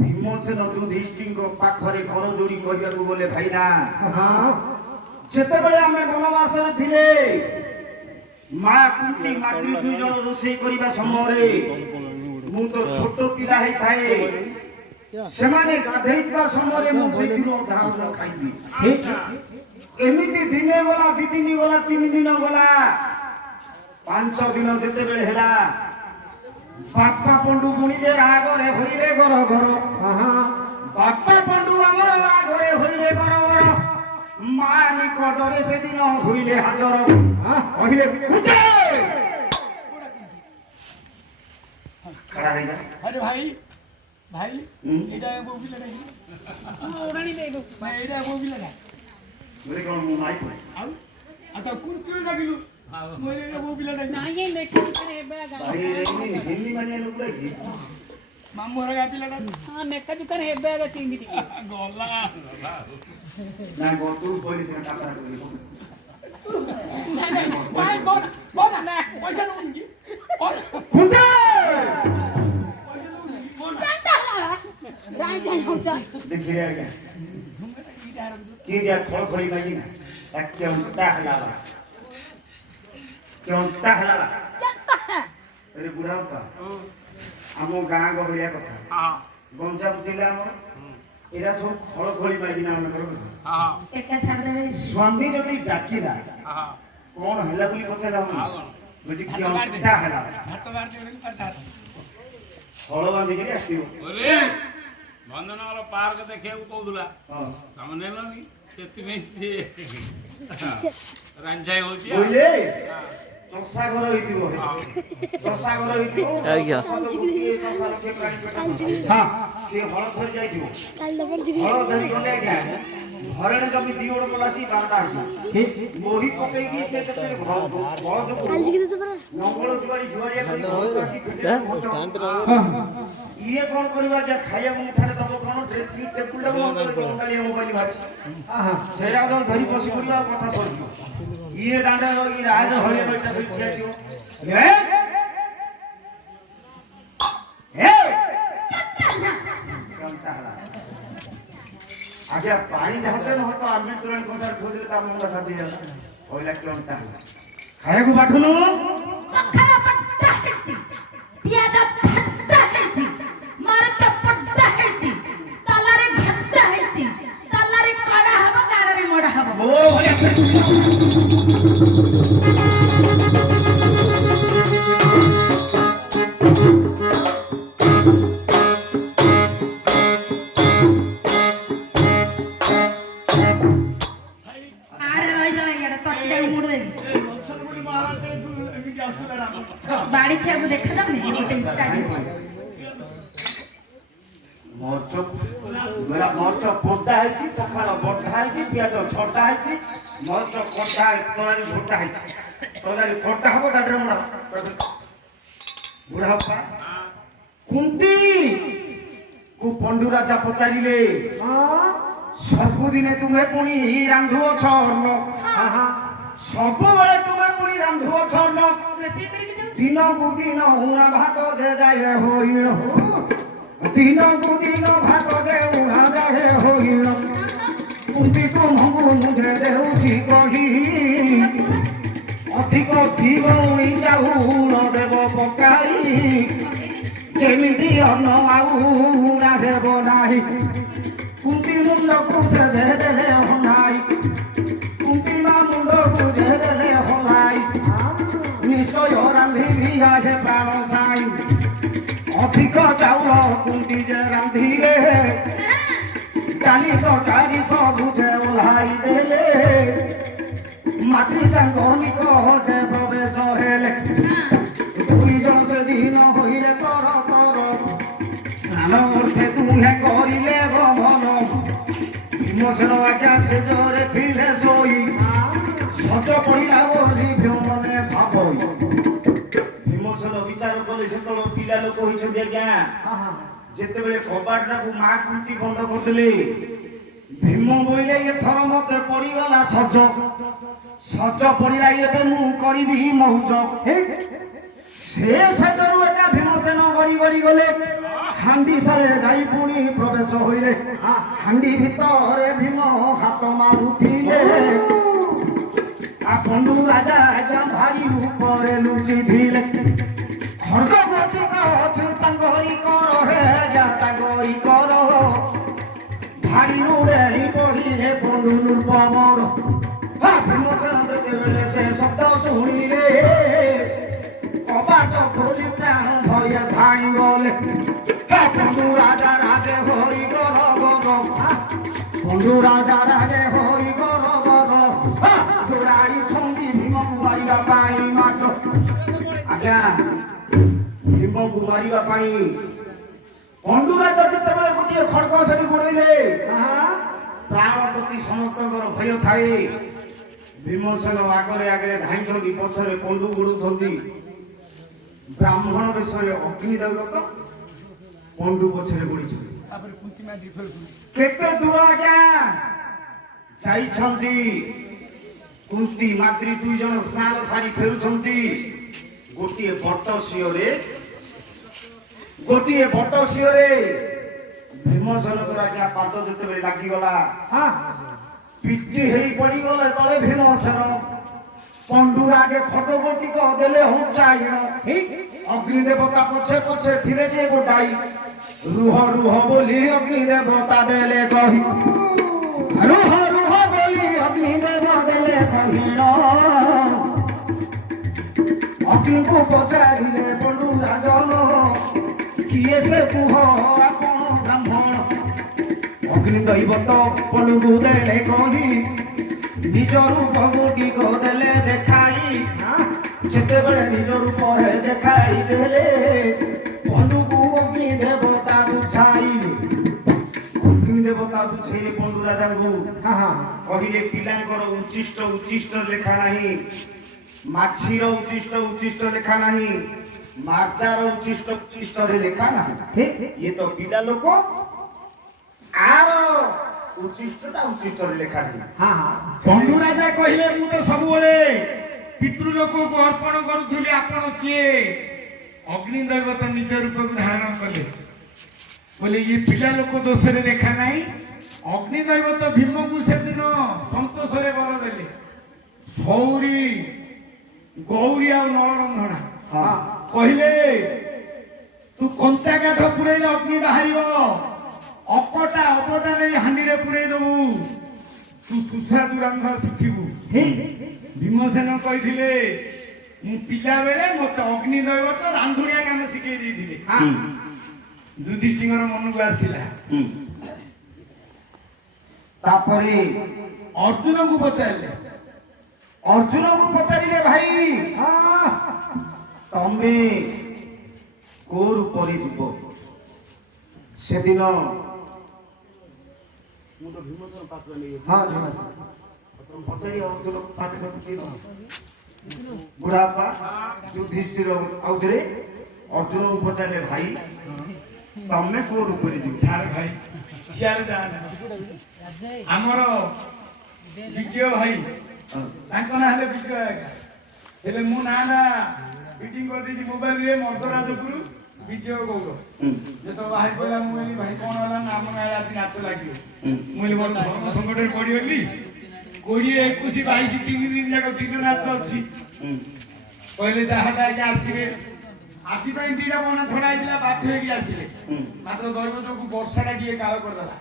ଭୀମସେନ ଯୁଧିଷ୍ଠିରଙ୍କ ପାଖରେ ଘର ଯୋଡ଼ି କରିବାକୁ ଗଲେ ଭାଇନା ଯେତେବେଳେ ଆମେ ବନବାସରେ ଥିଲେ ମା କୁନ୍ତି ମାତୃ ଦୁଇ ଜଣ ରୋଷେଇ କରିବା ସମୟରେ ମୁଁ ତ ଛୋଟ ପିଲା ହେଇଥାଏ ସେମାନେ ଗାଧେଇଥିବା ସମୟରେ ମୁଁ ସେଇଥିରୁ ଅଧା ଅଧା ଖାଇଦିଏ ଏମିତି ଦିନେ ଗଲା 2 ଦିନ ଗଲା 3 ଦିନ ଗଲା 5 ଦିନ ଯେତେବେଳେ ହେଲା ବାପା ପଣ୍ଡୁ ଗୁଣିରେ ଆଗରେ ହୋଇଲେ ଘର ଘର ବାପା ପଣ୍ଡୁ ଆମର ଆଗରେ ହୋଇଲେ ଘର ଘର ମା ନିକଟରେ ସେଦିନ ହୋଇଲେ ହାଜର କହିଲେ ଖड़ा ହେଇଗା अरे भाई भाई एटा वो भी लगा ओरानी दे दो मैं एटा वो भी लगा मेरे कोन मु माइक आउ आता कुरकुरे लागिलु मोरे एटा वो भी लगा नाही लेकिन करे बेगा भाई रे हिंदी माने लोक लागी मामू रा गाती लगा हां मेका दुकान हे बेगा सिंगी गोला ना गोतु पुलिस ने काटा भाई बोल ना पैसा लूंगी और खुदे राय जाय हो जा देखिए क्या की दिया थोड़ा थोड़ी मांगी ना तक क्यों हलावा अरे बुढ़ा का आम गाँ गहलिया कथा गंजा बुझिले आम एरा सब खड़ खड़ी मांगी ना हम करो एका छाड़ दे स्वामी जदी डाकिला कौन हला बोली पचारा हम बुझी क्यों हला भात बार दे पटा फल बांधी के आसियो ओरे बंधन वाला पार्क देखिବାକୁ କହୁଥିଲା हां ତମେ ନେଲନି ସେଥିପାଇଁ ସେ ରାଞ୍ଜାଇ ହଉଛି बोले चसा घर होइतिबो चसा घर होइतिबो आज्ञा। हां से हळ धर जाइतिबो हळ धरि गले क्या हरण कभी दियोड़ कलासी बांधा मोही पकई की से ते बहुत नंगल जुआरी जुआरी ये कौन करबा जे खाया मुनि थारे दबो कोन ड्रेसिंग टेबल डबो मोबाइल मोबाइल भाई सेरा दो धरि बसी पड़िया कथा करजो ये डांडा ई राज होले बैठा बैठिया दियो ए कंटा हला आगे पानी ढालते न तो आदमी तुरंत कोसर खोदले ता मन बसा दिया ओइला कंटा खाया को बाठलो सखरा पट्टा हेची पियादा छट्टा हेची मारचा पट्टा हेची तलारे घट्टा हेची तलारे काडा हवा काडारे मोडा हवा ओ आरे रहि जा यार तट्टा मुड दे संगुरी महाराज ने तू एमिति आसुला बाड़ी थे अब देखा ना मैं गोटे इटा मेरा मर्च पोटा है पखाड़ बटा है पियाज छटा है मर्च कटा है तोरारी भोटा है तोरारी कटा हम डाडर मुड़ा बुढ़ा पा कुंती को पंडू राजा पचारिले सबुदिने तुम्हें पुणी रांधुओ छर्न सब बेले तुम्हें पुणी रांधुओ छर्न दिन को दिन उना भात जे जाए होइल दिन को दिन भात जे उना जाए होइल कुंती को मंगु मुझे देउछि कही अधिक दिगौणी जाऊन देव पकाई जेमिति अन्न आउना देव नाही कुंती मुंड को से देले होनाई कुंती मा मुंड को देले होनाई निश्चय रांधि भिया हे प्राण साई अधिक चाउल कुंती जे रांधिले डाली तरकारी सब जे ओल्हाई देले मातृ निक दे प्रवेश हेले दुई जन से दिन होइले तर तर स्नान करते ଥିଲେ ଶୋଇ ସଜ ପଡ଼ିଲା ବୋଲି ଭୀମମାନେ ଭାବଇ ଭୀମସେନ ବିଚାର କଲେ ସେତେବେଳେ ପିଲା ଲୋକ ହୋଇଛନ୍ତି ଆଜ୍ଞା ଯେତେବେଳେ କବାଟଟାକୁ ମା କୁନ୍ତି ବନ୍ଦ କରିଦେଲେ ଭୀମ ବୋଇଲେ ଏଥର ମତେ ପଡ଼ିଗଲା ସଜ ସଜ ପଡ଼ିଲା ଏବେ ମୁଁ କରିବି ମହୁଜ ସେ ସଜରୁ ଏକା ଭୀମସେନ ଗଡ଼ି ଗଡ଼ି ଗଲେ ହାଣ୍ଡି ସାରେ ଯାଇ ପୁଣି ପ୍ରବେଶ ହୋଇଲେ ହାଣ୍ଡି ଭିତରେ ଭୀମ ହାତ ମାରୁଥିଲେ ପଣ୍ଡୁ ରାଜା ରାଜା ଭାଇ ଉପରେ ଲୁଚିଥିଲେ ଖର୍ଗ ଗୋଟିକ ତାଙ୍କରି କର ହେ ତାଙ୍କରି କର ଭାଇ ଉଡ଼େଇ ପଡ଼ିଲେ ପଣ୍ଡୁ ନୃପମର ଭୀମସେନ ଯେତେବେଳେ ସେ ଶବ୍ଦ ଶୁଣିଲେ କବାଟ ଖୋଲି ପ୍ରାଣ ଭୟ ଧାଇଁ ଗଲେ ପଣ୍ଡୁ ରାଜା ରାଜେ ହରି ଗର ଗର ପଣ୍ଡୁ ରାଜା ରାଜେ ହରି ଗର ଗର ଦୌଡ଼ାଇ ଛନ୍ଦି ଭୀମକୁ ମାରିବା ପାଇଁ ମାତ୍ର ଆଜ୍ଞା ଭୀମକୁ ମାରିବା ପାଇଁ ପଣ୍ଡୁ ରାଜା ଯେତେବେଳେ ଗୋଟିଏ ଖଡ଼ଗ ସେଠି ଗୋଡ଼େଇଲେ ପ୍ରାଣ ପ୍ରତି ସମସ୍ତଙ୍କର ଭୟ ଥାଏ ଭୀମସେନ ଆଗରେ ଆଗରେ ଧାଇଁଛନ୍ତି ପଛରେ ପଣ୍ଡୁ ଗୋଡ଼ୁଛନ୍ତି ବ୍ରାହ୍ମଣ ବେଶରେ ଅଗ୍ନି ଦେବତା ପଣ୍ଡୁ ପଛରେ ଗୋଡ଼ିଛନ୍ତି କେତେ ଦୂର ଆଜ୍ଞା ଯାଇଛନ୍ତି କୁନ୍ତି ମାତୃ ଦୁଇ ଜଣ ସ୍ନାନ ସାରି ଫେରୁଛନ୍ତି ଗୋଟିଏ ବଟ ଶିଅରେ ଭୀମସେନଙ୍କର ଆଜ୍ଞା ପାଦ ଯେତେବେଳେ ଲାଗିଗଲା ପିଟି ହେଇ ପଡ଼ିଗଲେ ତଳେ ଭୀମସେନ ପଣ୍ଡୁ ଆଗେ ଖଟ ଗୋଟିକ ଦେଲେ ହୁଞ୍ଚାଇଣ ଅଗ୍ନି ଦେବତା ପଛେ ପଛେ ଥିଲେ ଯେ ଗୋଟାଇ ରୁହ ରୁହ ବୋଲି ଅଗ୍ନି ଦେବତା ଦେଲେ କହି ରୁହ ରୁହ ବୋଲି ଅଗ୍ନି ଦେବ ଦେଲେ କହିଣ ଅଗ୍ନିକୁ ପଚାରିଲେ ପଣ୍ଡୁ ରାଜନ କିଏ ସେ କୁହ ଆପଣ ବ୍ରାହ୍ମଣ ଅଗ୍ନି ଦୈବତ ପଣ୍ଡୁକୁ ଦେଲେ କହି ନିଜ ରୂପ ଗୋଟିକ ଦେଲେ ଦେଖାଇ ଯେତେବେଳେ ନିଜ ରୂପ ଦେଖାଇ ଦେଲେ ପଣ୍ଡୁକୁ ଅଗ୍ନି ଦେବତା ବୁଝାଇଲେ ଅଗ୍ନି ଦେବତା ବୁଝେଇଲେ ପଣ୍ଡୁ ରାଜାଙ୍କୁ କହିଲେ ପିଲାଙ୍କର ଉଚ୍ଚିଷ୍ଟ ଲେଖା ନାହିଁ ମାଛିର ଉଚ୍ଚିଷ୍ଟ ଲେଖା ନାହିଁ ମାର୍ଜାର ଉଚ୍ଚିଷ୍ଟରେ ଲେଖା ନାହିଁ ଇଏ ତ ପିଲା ଲୋକ ଆର ଉଚ୍ଚିଷ୍ଟରେ ଲେଖା ନାହିଁ ପଣ୍ଡୁ ରାଜା କହିଲେ ମୁଁ ତ ସବୁବେଳେ ପିତୃଲୋକକୁ ଅର୍ପଣ କରୁଥିଲି ଆପଣ କିଏ ଅଗ୍ନି ଦୈବତ ନିଜ ରୂପକୁ ଧାରଣ କଲେ ବୋଲେ ଇଏ ପିଲା ଲୋକ ଦୋଷରେ ଲେଖା ନାହିଁ ଅଗ୍ନି ଦୈବତ ଭୀମକୁ ସେଦିନ ସନ୍ତୋଷରେ ବର ଦେଲେ ସୌରୀ ଗୌରୀ ଆଉ ନଳରନ୍ଧଣା କହିଲେ ତୁ କଞ୍ଚା କାଠ ପୁରେଇଲେ ଅଗ୍ନି ବାହାରିବ ଅପଟା ନେଇ ହାଣ୍ଡିରେ ପୁରେଇ ଦବୁ ତୁ ସୁସ୍ୱାଦୁ ରନ୍ଧା ଶିଖିବୁ ଭୀମସେନ କହିଥିଲେ ମୁଁ ପିଲା ବେଳେ ମତେ ଅଗ୍ନି ଦୈବତ ରାନ୍ଧୁଣିଆ କାମ ଶିଖେଇ ଦେଇଥିଲେ ଯୁଧିଷ୍ଠିଙ୍କର ମନକୁ ଆସିଲା ତାପରେ ଅର୍ଜୁନକୁ ପଚାରିଲେ ଭାଇ ତମେ କୋଉ ରୂପରେ ଯିବ ସେଦିନ ମୁଁ ତ ଭୀମସେନ ପାତ୍ର ନେଇ ପଚାରି ଅର୍ଜୁନକୁ ପାଠ ବୁଢାପା ଯୁଧିଷ୍ଠିର ଆଉଥରେ ଅର୍ଜୁନକୁ ପଚାରିଲେ ଭାଇ ତମେ କୋଉ ରୂପରେ ଯିବ ଭାଇ ସିଆଡେ ଯାଆନା ଆମର ବିଜୟ ଭାଇ ତାଙ୍କ ନାଁ ହେଲେ ବିଜୟ ହେଲେ ମୁଁ ନା ମିଟିଂ କରିଦେଇଛି ମୋବାଇଲରେ ମର୍ଦ୍ଦରାଜପୁର ବିଜୟ ଗୌର ଯେତେବେଳେ ବାହାରି ପଡ଼ିଲା ମୁଁ କହିଲି ଭାଇ କଣ ହେଲା ନା ଆମ ଗାଁରେ ଆଜି ନାଚ ଲାଗିବ ମୁଁ କହିଲି ମୋର ଧର୍ମ ସଂକଟରେ ପଡ଼ିଗଲି 20, 21, 22 3 ଦିନ ଯାକ ଦିନ ନାଚ ଅଛି କହିଲେ ଯାହା ଆଜ୍ଞା ଆସିବେ ଆଜି ପାଇଁ 2ଟା ମନା ଛଡ଼ା ହେଇଥିଲା ବାଧ୍ୟ ହେଇକି ଆସିଲେ ମାତ୍ର ଦୈବ ଯୋଗୁ ବର୍ଷାଟା ଟିକେ କାଳ କରିଦେଲା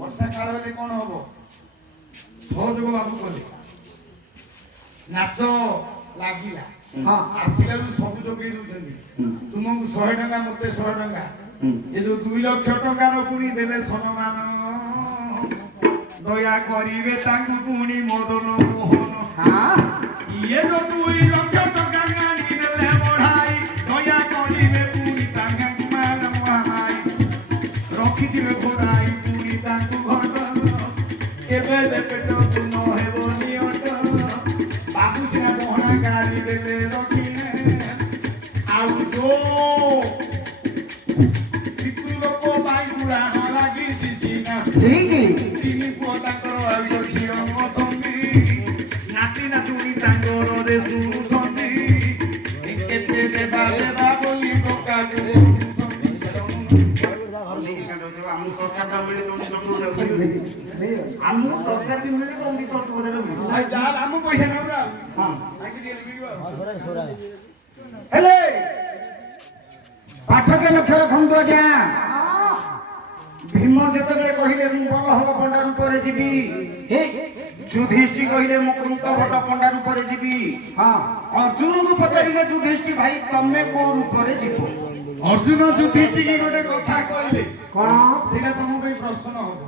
ବର୍ଷା କାଳ ହେଲେ କଣ ହବ ସହଯୋଗ ବାବୁ କଲେ ନାଚ ଲାଗିଲା ଆସିଲାରୁ ସବୁ ଯୋଗେଇ ଦଉଛନ୍ତି ତୁମକୁ 100 ଟଙ୍କା ମତେ 100 ଟଙ୍କା ଏ ଯୋଉ 2 ଲକ୍ଷ ଟଙ୍କାର ପୁଣି ଦେଲେ ସମ୍ମାନ ଦୟା କରିବେ ତାଙ୍କୁ ପୁଣି ମଦନ ମୋହନ ଇଏ ଯୋଉ 2 ଲକ୍ଷ ଟଙ୍କା ଗାଡ଼ି ଦେଲେ ବଢାଇ ଦୟା କରିବେ ପୁଣି ତାଙ୍କୁ ମାନ ମହାମାଇ ରଖିଥିବେ ଘୋଡ଼ାଇ ପୁଣି ତାଙ୍କୁ ଘଟ କେବେ ପେଟ ତୁନ ଗାଡ଼ି ଦେଲେ ରଖିଲେ ଆଉ ଶିଶୁ ଲୋକ ବାଇଗୁଡ଼ା ଲାଗିଛି ସିନା ତିନି ପୁଅ ତାଙ୍କର ଆଉ ଝିଅ ଅଛନ୍ତି ନାତି ନାତୁଣୀ ତାଙ୍କର ଶୁଣୁଛନ୍ତି କେତେ ଦେବା ଦେବା ବୋଲି ଟଙ୍କା ଆମକୁ ତରକାରୀ ମିଳିଲେ କଣ ଚଟୁ ଯାହା ଆମ ପଇସା ନେବୁ ହେଲେ ପାଠକେ ଲକ୍ଷ୍ୟ ରଖନ୍ତୁ ଆଜ୍ଞା ଭୀମ ଯେତେବେଳେ କହିଲେ ମୁଁ ଭଲ ହବ ପଣ୍ଡା ରୂପରେ ଯିବି ଯୁଧିଷ୍ଠି କହିଲେ ମୁଁ କୃତ ଭଟ ପଣ୍ଡା ରୂପରେ ଯିବି ଅର୍ଜୁନକୁ ପଚାରିଲେ ଯୁଧିଷ୍ଠି ଭାଇ ତମେ କୋଉ ରୂପରେ ଯିବ ଅର୍ଜୁନ ଯୁଧିଷ୍ଠିକି ଗୋଟେ କଥା କହିଲେ କଣ ସେଇଟା ତମ ପାଇଁ ପ୍ରଶ୍ନ ହବ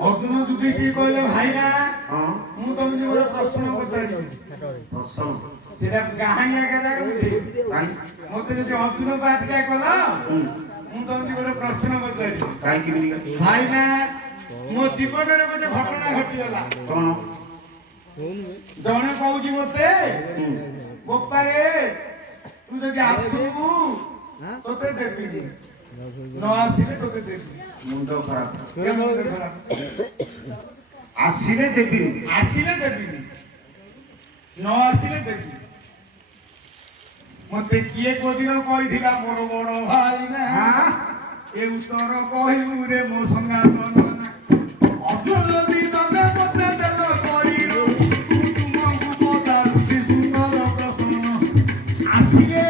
ଅର୍ଜୁନ ଯୁଧିଷ୍ଠି କହିଲେ ଭାଇନା ମୁଁ ତମକୁ ଗୋଟେ ପ୍ରଶ୍ନ ପଚାରିବି ସେଟା କାହାଣୀ ଆକାରରେ କହୁଛି ମତେ ଯଦି ଅର୍ଜୁନ ପାଠଟା କଲ ମୁଁ ତମକୁ ଗୋଟେ ପ୍ରଶ୍ନ ପଚାରିବି ଭାଇନା ମୋ ଜୀବନରେ ଗୋଟେ ଘଟଣା ଘଟିଗଲା ଜଣେ କହୁଛି ମତେ ବୋପାରେ ତୁ ଯଦି ଆସିବୁ ତୋତେ ଦେବିନି ନ ଆସିଲେ ତୋତେ ଦେବି ମୁଣ୍ଡ ଖରାପ ଆସିଲେ ଦେବିନି ନ ଆସିଲେ ଦେବି ମତେ କିଏ କୋଦିନ କହିଥିଲା ମୋର ବଡ ଭାଇ ନା ଏ ଉତ୍ତର କହିବୁ ରେ ମୋ ସଙ୍ଗାତ ଅର୍ଜୁନ ଯଦି ତମେ ମତେ ଦେଲ କରିରୁ ତୁମକୁ ପଚାରୁଛି ସୁନ୍ଦର ପ୍ରଶ୍ନ ଆସିଲେ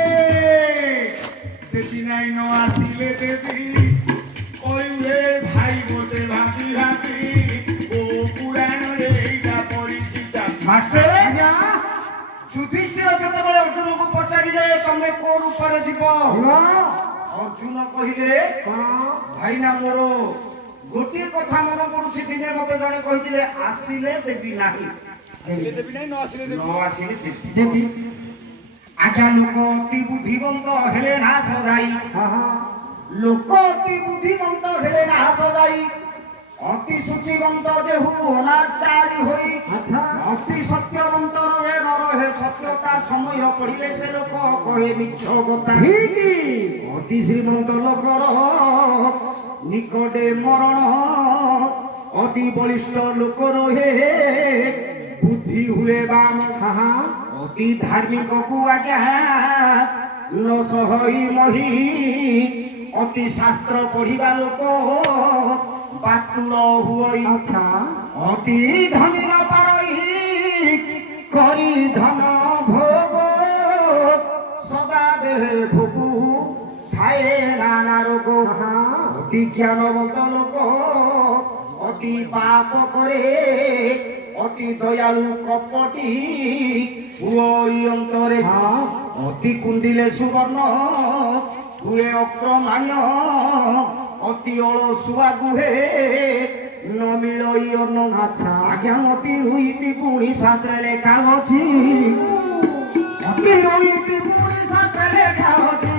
ଦେବି ନାଇଁ ନ ଆସିଲେ ଦେବି କହିବେ ଭାଇ ମତେ ଭାବି ଭାବି ଓ ପୁରାଣରେ ଏଇଟା ପଡିଛି ଯୁଧିଷ୍ଠିର ଯେତେବେଳେ ଅର୍ଜୁନକୁ ପଚାରିଲେ ତମେ କୋଉ ରୂପରେ ଯିବ ଅର୍ଜୁନ କହିଲେ ଭାଇନା ମୋର ଗୋଟିଏ କଥା ମନେ ପଡୁଛି ଦିନେ ମତେ ଜଣେ କହିଥିଲେ ଆସିଲେ ଦେବି ନାହିଁ ନ ଆସିଲେ ଦେବି ଆଜ୍ଞା ଲୋକ ଅତି ବୁଦ୍ଧିମନ୍ତ ହେଲେ ନା ସଦାଇ ଲୋକ ଅତି ବୁଦ୍ଧିମନ୍ତ ହେଲେ ନା ସଦାଇ ଅତି ସୂଚିବନ୍ତ ଯେହୁ ଅନାଚାରୀ ହୋଇ ଅତି ସତ୍ୟବନ୍ତ ରହେ ନ ରହେ ସତ୍ୟତା ସମୟ ପଡ଼ିଲେ ସେ ଲୋକ କହେ ମିଛ କଥା ଅତି ଶ୍ରୀମନ୍ତ ଲୋକର ନିକଟେ ମରଣ ଅତି ବଳିଷ୍ଠ ଲୋକ ରହେ ବୁଦ୍ଧି ହୁଏ ବାମ ଅତି ଧାର୍ମିକକୁ ଆଜ୍ଞା ଲସ ହୋଇ ମହି ଅତି ଶାସ୍ତ୍ର ପଢ଼ିବା ଲୋକ ବାତୁଳ ହୁଏ ଅତି ଧନୀର ପାରଇ କରି ଧନ ଭୋଗ ସଦା ଦେହେ ଭୋଗୁ ଥାଏ ନାନା ରୋଗ অতি জ্ঞানবন্ত লোক অতি পাপ করে অতি দয়ালু কপটি ওই অন্তরে অতি কুন্দিলে সুবর্ণ হুয়ে অক্রমান্য অতি অলসুয়া গুহে ন মিলই অন্য আজ্ঞা অতি রুইতি পুଣି শাস্ত্রে লেখা ଅଛି অতি রুইতি পুଣି শাস্ত্রে লেখা ଅଛି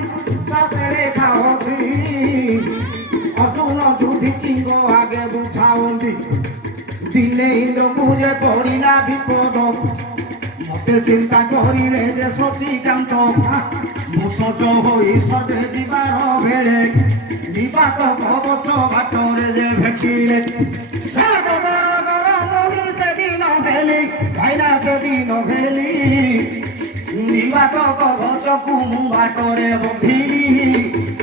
শাস্ত্রে লেখা ଅଛି অর্জুন যুধিষ্ঠির আগে বুঝাওନ୍ତି দিনে ইন্দ্রକୁ যে পড়িলা বিপদ মতে চিন্তা করিলে যে সচিকান্ত ମୁଁ ସଜ ହୋଇ ସଜେ ଯିବାର ବେଳେ ନିବାସ କବଚ ବାଟରେ ଯେ ଭେଟିଲେ ସେଦିନ ହେଲି ଭାଇନା ସେଦିନ ହେଲି ନିବାସ କବଚକୁ ମୁଁ ବାଟରେ ବନ୍ଧିଲି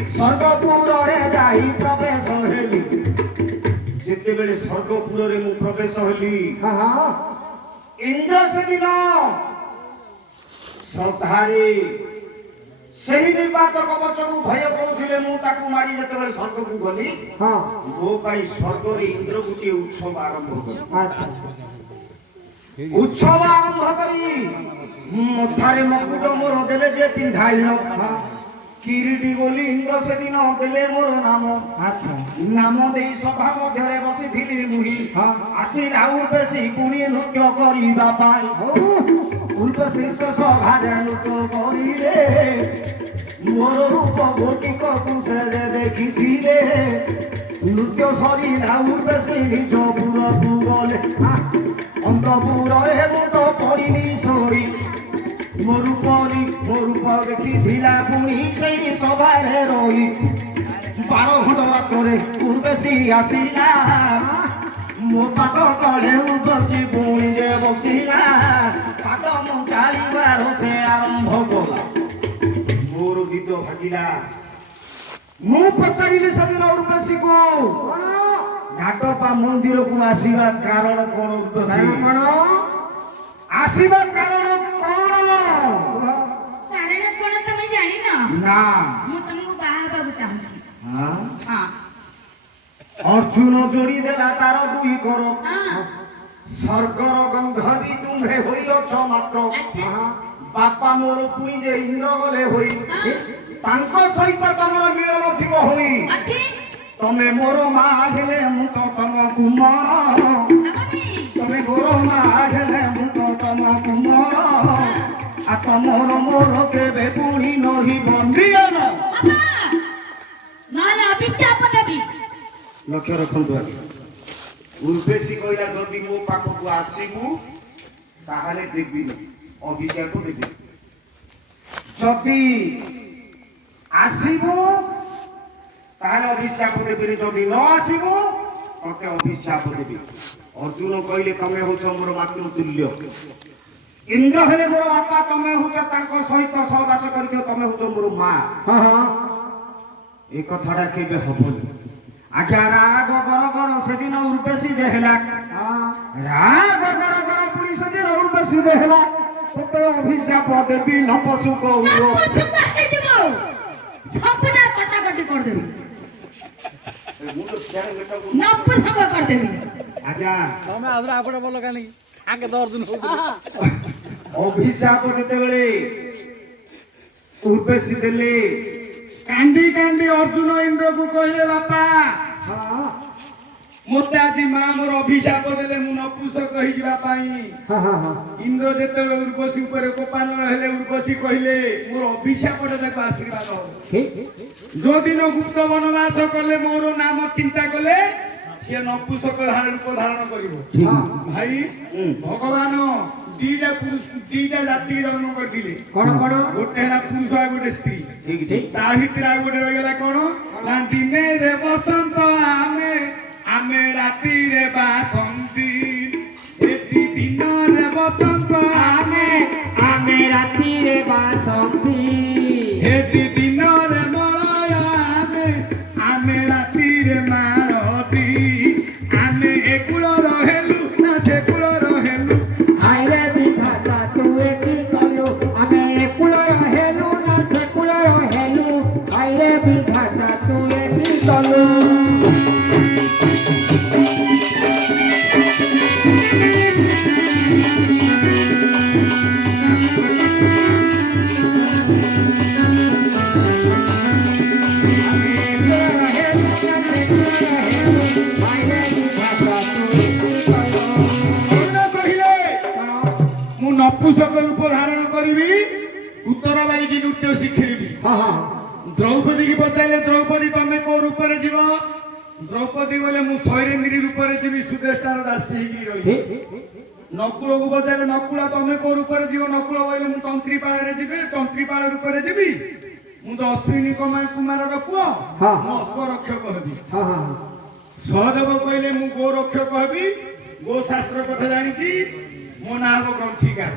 ସ୍ୱର୍ଗପୁରରେ ଯାଇ ପ୍ରବେଶ ହେଲି ଯେତେବେଳେ ସ୍ୱର୍ଗପୁରରେ ମୁଁ ପ୍ରବେଶ ହେଲି ଇନ୍ଦ୍ର ସେଦିନ ଶ୍ରଦ୍ଧାରେ ସେହି ନିର୍ବାତ କବଚକୁ ଭୟ କରୁଥିଲେ ମୁଁ ତାକୁ ମାରି ଯେତେବେଳେ ସ୍ୱର୍ଗକୁ ଗଲି ମୋ ପାଇଁ ସ୍ୱର୍ଗରେ ଇନ୍ଦ୍ର ଗୋଟିଏ ଉତ୍ସବ ଆରମ୍ଭ କଲି ଉତ୍ସବ ଆରମ୍ଭ କରି ମଥାରେ ମକୁଟ ମୋର ଦେଲେ ଯେ ପିନ୍ଧାଇଲ କିରୀଟି ବୋଲି ଇନ୍ଦ୍ର ସେଦିନ ଦେଲେ ମୋର ନାମ ନାମ ଦେଇ ସଭା ମଧ୍ୟରେ ବସିଥିଲି ମୁହିଁ ଆସି ଆଉ ବେଶୀ ପୁଣି ନୃତ୍ୟ କରିବା ପାଇଁ ଶୀର୍ଷ ସଭାରେ ନୃତ୍ୟ କରିଲେ ମୋର ରୂପ ଗୋଟିକକୁ ସେ ଦେଖିଥିଲେ ନୃତ୍ୟ ସରିଲା ବେଶୀ ନିଜ ପୁରକୁ ଗଲେ ଅନ୍ତପୁରରେ ମୁଁ ତ ପଡ଼ିଲି দেখি ঢিলা পুনি সেই সবারে রই 12 ঘন্টা রাত্রে উর্বেশী আসিলা ମୋ ପାଦ ତଳେ ବସି ପୁଣି ଯେ ବସିଲା ପାଦ ମୁଁ ଚାଲିବାର ସେ ଆରମ୍ଭ କଲା ମୋର ଗୀତ ଭାଗିଲା ମୁଁ ପଚାରିଲି ସେଦିନ ଉର୍ବଶୀକୁ ଘାଟପା ମନ୍ଦିରକୁ ଆସିବା କାରଣ କଣ କଣ ଆସିବା କାରଣ କଣ କାରଣ କଣ ତମେ ଜାଣିନ? ନା ମୁଁ ତମକୁ ବାହା ହେବାକୁ ଚାହୁଁଛି। ହଁ ଅର୍ଜୁନ ଯୋଡ଼ି ଦେଲା ତାର 2 କର ହଁ ସ୍ୱର୍ଗର ଗନ୍ଧ ବି ତୁମ୍ଭେ ହୋଇଅଛ ମାତ୍ର ଆଚ୍ଛା। ବାପା ମୋର ପୁଣି ଯେ ଇନ୍ଦ୍ର ଗଲେ ହୋଇ ହଁ। ତାଙ୍କ ସହିତ ତମର ମିଳନ ଥିବ ହୋଇ ଅଛି ତମେ ମୋର ମା ହେଲେ ମୁଁ ତ ତମକୁ ମର ତମେ ମୋର ମା ହେଲେ ମୁଁ ତ ତମକୁ ମର ଆଉ ତମର ମୋର କେବେ ପୁଣି ନହି ବନ୍ଦିଗଲ ନହେଲେ ଅଭିଶାପ ଦେବି। ଲକ୍ଷ୍ୟ ରଖନ୍ତୁ ଆଜ୍ଞା ଉର୍ବଶୀ କହିଲା ଯଦି ମୋ ପାଖକୁ ଆସିବୁ ତାହେଲେ ଦେବିନି ଅଭିଶାପ ଦେବି ଯଦି ଆସିବୁ ତାହେଲେ ଅଭିଶାପ ଦେବିନି ଯଦି ନ ଆସିବୁ ତତେ ଅଭିଶାପ ଦେବି ଅର୍ଜୁନ କହିଲେ ତମେ ହଉଛ ମୋର ମାତୃତୁଲ୍ୟ ଇନ୍ଦ୍ର ହେଲେ ମୋର ବାପା ତମେ ହଉଛ ତାଙ୍କ ସହିତ ସହବାସ କରିଥିବ ତମେ ହଉଛ ମୋର ମା ଏ କଥାଟା କେବେ ହବନି ଆଜ୍ଞା ରାଗ ଗର ଗର ସେଦିନ ଉର୍ବଶୀ ଯେ ହେଲା ରାଗ ଗର ଗର ପୁଣି ସେଦିନ ଉର୍ବଶୀ ଯେ ହେଲା ତତେ ଅଭିଶାପ ଦେବି ନପଶୁ କହୁଛ ନପୁଂସକ ହେଇଯିବ। ସବୁଟା କଟାକଟି କରିଦେବି। ନପୁଂସକ କରିଦେବି। ଆଜ୍ଞା ତମେ ଆଉଥରେ ଆପଟେ ଭଲ କାଲି ଆଗେ 10 ଦିନ ହଉଥିଲା ଅଭିଶାପ ଯେତେବେଳେ ଉର୍ବଶୀ ଦେଲେ କାନ୍ଦି କାନ୍ଦି ଅର୍ଜୁନ ଇନ୍ଦ୍ରକୁ କହିଲେ ବାପା ମୋତେ ଆଜି ମା ମୋର ଅଭିଶାପ ଦେଲେ ମୁଁ ନପୁଂସକ ହେଇଯିବା ପାଇଁ। ଇନ୍ଦ୍ର ଯେତେବେଳେ ଉର୍ବଶୀ ଉପରେ କୋପାନଳ ହେଲେ ଉର୍ବଶୀ କହିଲେ ମୋର ଅଭିଶାପଟା ତାକୁ ଆଶୀର୍ବାଦ ହବ। ଯୋଉଦିନ ଗୁପ୍ତ ବନବାସ କଲେ ମୋର ନାମ ଚିନ୍ତା କଲେ ସିଏ ନପୁଂସକ ରୂପ ଧାରଣ କରିବ। ଭାଇ ଭଗବାନ ଦିଟା ଜାତି ଜନ୍ମ କରିଥିଲେ କଣ କଣ ଗୋଟେ ହେଲା ପୁରୁଷ ଆଉ ଗୋଟେ ସ୍ତ୍ରୀ ଠିକ ଠିକ ତା ଭିତରେ ଆଉ ଗୋଟେ ରହିଗଲା କଣ ନା ଦିନେ ରେ ବସନ୍ତ ଆମେ ଆମେ ରାତିରେ ବାସନ୍ତି ଏତି ଦିନରେ ବସନ୍ତ ଆମେ ଆମେ ରାତିରେ ବାସନ୍ତି ଏତି ଦିନରେ ମଳୟ ଆମେ ଆମେ ରାତିରେ ମାରତି ଆମେ ଏକୁଳ ରହିଲୁ ନା ସେକୁଳ ରହିଲୁ ଆଇରେ ବିଧାତା ତୁ ଏଠି କଲୁ ଆମେ ଏକୁଳର ହେଲୁ ନା ସେକୁଳର ହେଲୁ ଆଇରେ ବିଧାତା ତୁ ଏଠି କଲୁ ମୁଁ ନପୁଂସକ ରୂପ ଧାରଣ କରିବି ଉତ୍ତର ବାଳିକି ନୃତ୍ୟ ଶିଖେଇବି। ଦ୍ରୌପଦୀ କି ପଚାରିଲେ ଦ୍ରୌପଦୀ ତମେ କୋଉ ରୂପରେ ଯିବ? ଦ୍ରୌପଦୀ ବୋଲେ ମୁଁ ଶୈରେନ୍ଦ୍ରୀ ରୂପରେ ଯିବି ସୁଦେଷ୍ଟାର ଦାସୀ ହେଇକି ରହିବି। ନକୁଳକୁ ପଚାରିଲେ ନକୁଳ ତମେ କୋଉ ରୂପରେ ଯିବ? ନକୁଳ କହିଲେ ମୁଁ ତନ୍ତ୍ରୀପାଳରେ ଯିବି ତନ୍ତ୍ରୀପାଳ ରୂପରେ ଯିବି ମୁଁ ତ ଅଶ୍ୱିନୀ କୁମାରର ପୁଅ ମୁଁ ଅଶ୍ୱରକ୍ଷକ ହେବି। ସହଦେବ କହିଲେ ମୁଁ ଗୋ ରକ୍ଷକ ହେବି ଗୋ ଶାସ୍ତ୍ର କଥା ଜାଣିଛି ମୋ ନାଁ ହବ ଗ୍ରନ୍ଥିକାର।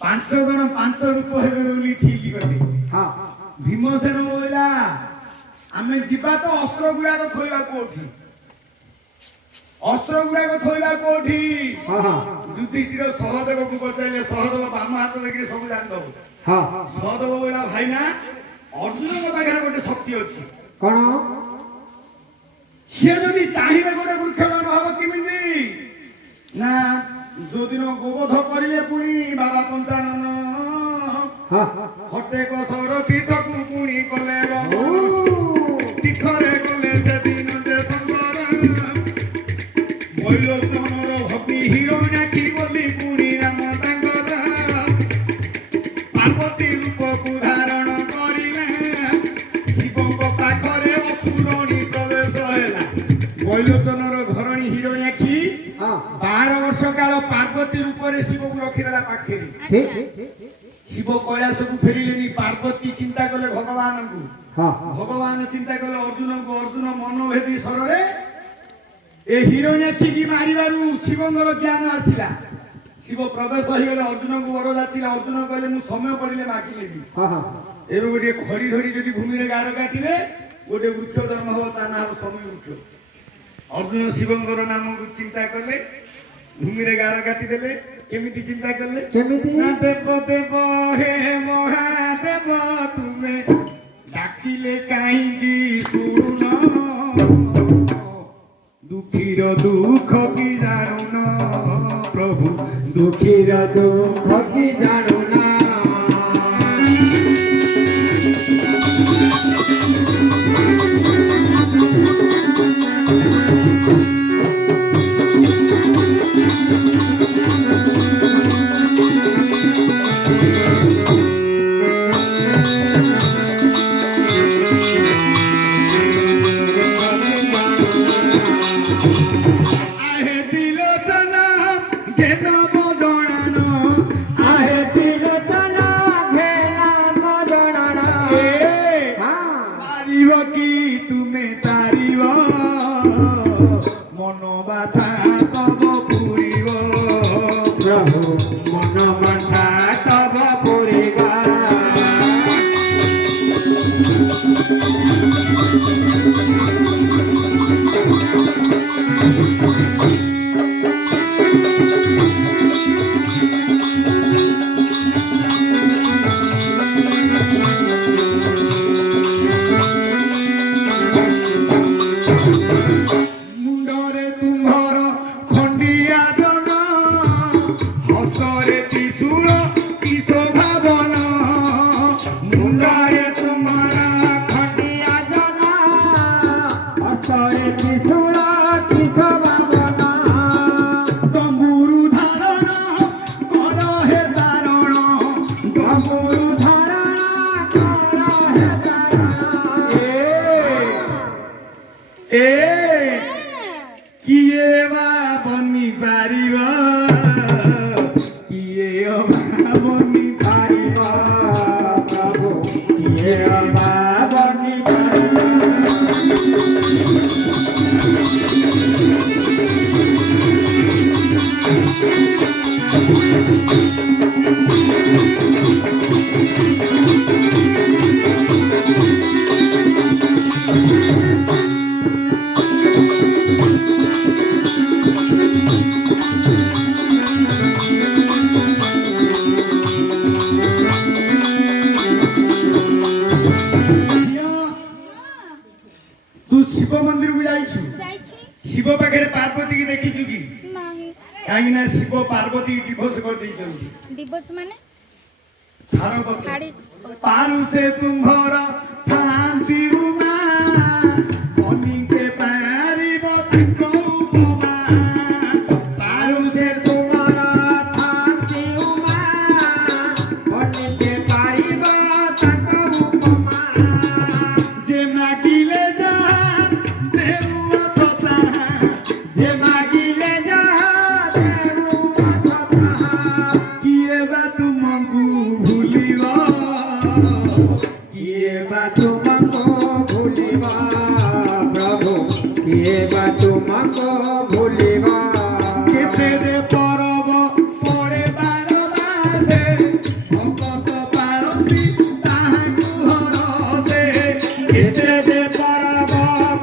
5 ଜଣ 5 ରୂପ ହେବେ ବୋଲି ଠିକ କଲେ। ଭୀମସେନ କହିଲା ଆମେ ଯିବା ତ ଅସ୍ତ୍ର ଗୁଡାକ ଥୋଇବା କୋଉଠି? ଅସ୍ତ୍ର ଗୁଡାକ ଥୋଇବା କୋଉଠି? ଯୁଧିଷ୍ଠିର ସହଦେବକୁ ପଚାରିଲେ ସହଦେବ ବାମ ହାତ ଦେଖିଲେ ସବୁ ଜାଣିଦବ। ସହଦେବ କହିଲା ଭାଇନା ଅର୍ଜୁନଙ୍କ ପାଖରେ ଗୋଟେ ଶକ୍ତି ଅଛି। କଣ ସିଏ ଯଦି ଚାହିଁବେ ଗୋଟେ ବୃକ୍ଷଗଣ ହବ କେମିତି ନା ଯୋଉଦିନ ଗୋବଧ କରିଲେ ପୁଣି ବାବା ପଞ୍ଚାନନ ହଟେକ ସର ତୀର୍ଥକୁ ପୁଣି କଲେ ତୀର୍ଥରେ କଲେ ସେଦିନ ଯେ ସୁନ୍ଦର ବୈଲୋଚନର ଭବି ହିରଣ୍ୟାକ୍ଷୀ ବୋଲି ପୁଣି ରାମ ତାଙ୍କର ପାର୍ବତୀ ରୂପକୁ ଧାରଣ କରିଲେ ଶିବଙ୍କ ପାଖରେ ଅସୁରଣୀ ପ୍ରବେଶ ହେଲା। ବୈଲୋଚନର ଘରଣୀ ହିରଣ୍ୟାକ୍ଷୀ 12 ବର୍ଷ କାଳ ପାର୍ବତୀ ରୂପରେ ଶିବକୁ ରଖିଦେଲା ପାଖରେ। ଶିବ କୈଳାସକୁ ଫେରିଲେନି। ପାର୍ବତୀ ଚିନ୍ତା କଲେ ଭଗବାନଙ୍କୁ, ହଁ ଭଗବାନ ଚିନ୍ତା କଲେ ଅର୍ଜୁନଙ୍କୁ। ଅର୍ଜୁନ ମନଭେଦୀ ସ୍ୱରରେ ଏ ହିରଣ୍ୟାକ୍ଷୀକି ମାରିବାରୁ ଶିବଙ୍କର ଜ୍ଞାନ ଆସିଲା। ଶିବ ପ୍ରବେଶ ହେଇଗଲେ, ଅର୍ଜୁନଙ୍କୁ ବର ଯାଚିଲେ। ଅର୍ଜୁନ କହିଲେ ମୁଁ ସମୟ ପଡ଼ିଲେ ମାଗି ନେବି। ହଁ ହଁ ଏବେ ଗୋଟିଏ ଖଡ଼ି ଧରି ଯଦି ଭୂମିରେ ଗାର କାଟିବେ ଗୋଟେ ବୃକ୍ଷ ଜନ୍ମ ହବ, ତା ନାଁ ହବ ସମୀ ବୃକ୍ଷ। ଅର୍ଜୁନ ଶିବଙ୍କର ନାମକୁ ଚିନ୍ତା କଲେ, ଭୂମିରେ ଗାର କାଟିଦେଲେ। କେମିତି ଚିନ୍ତା କଲେ? କେମିତି? ନା ଦେବ ଦେବ ହେ ମହାଦେବ ତୁମେ ଡାକିଲେ କାହିଁକି ଶୁଣୁନ, ଦୁଃଖୀର ଦୁଃଖ କି ଜାଣୁନ ପ୍ରଭୁ, ଦୁଃଖୀର ଦୁଃଖ କି ଜାଣୁନ। आहे तिलोचना घेता मोदणान, आहे तिलोचना घेला मोदणान। तारिव की तुमे तारिव, मनोबाधा तब पुरिव प्रभु, मनोबाधा तब पुरिवा। ମୁଣ୍ଡରେ ତୁମ୍ଭର ଖଣ୍ଡିଆ ଜନ, ହସରେ ତ୍ରିଶୂଳ କି ଶୋଭାବନ। ମୁଣ୍ଡରେ ତୁମ୍ଭର ଖଣ୍ଡିଆ ଜନ, ହସରେ ତ୍ରିଶୂଳ କି ଶୋଭାବନ। ତମ୍ବୁରୁ ଧାରଣ କର ହେ ତାରଣ, ତମ୍ବୁରୁ ଧାରଣ କର ହେ ତାରଣ। ଏ କିଏ ବା ବନି ପାରିବ, କିଏ ଅବା ବନି ପାରିବ ପ୍ରଭୁ, କିଏ ଅବା ବନି ପାରିବ। ତୁ ଶିବ ମନ୍ଦିରକୁ ଯାଇଛୁ, ଯାଇଛି ଶିବ ପାଖରେ ପାର୍ବତୀ କି ଦେଖିଛୁ କି? ନାହିଁ। କାହିଁକି ନା ଶିବ ପାର୍ବତୀ ଡିଭୋର୍ସ କରିଦେଇଛନ୍ତି। ଦିବସ ମାନେ ଛାଡ଼ କଥା। ଛାଡ଼ି ପାରୁ ସେ ତୁମ୍ଭର ଥାନ୍ତି ଉମା, ଅନିକେ ପାରିବ ତାଙ୍କ ଉପମା। ପାରୁ ସେ ତୁମର ଥାନ୍ତି ଉମା, ଅନିକେ ପାରିବ ତାଙ୍କ ଉପମା। ଯେ ମାଗିଲେ ଯାହା ଦେଉଅ ସତା, ଯେ ମାଗିଲେ ଯାହା ଦେଉଅ ସତା। କିଏ ବା ତୁମକୁ ଭୁଲିବ, କିଏ ବା ତୁମକୁ ଭୁଲିବ ପ୍ରଭୁ, କିଏ ବା ତୁମକୁ ଭୁଲିବ। କେତେ ଯେ ପରବ ପଡ଼େ ବାର ମାସେ, ଭଗତ ପାରନ୍ତି ତାହାକୁ ହରସେ। କେତେ ଯେ ପରବ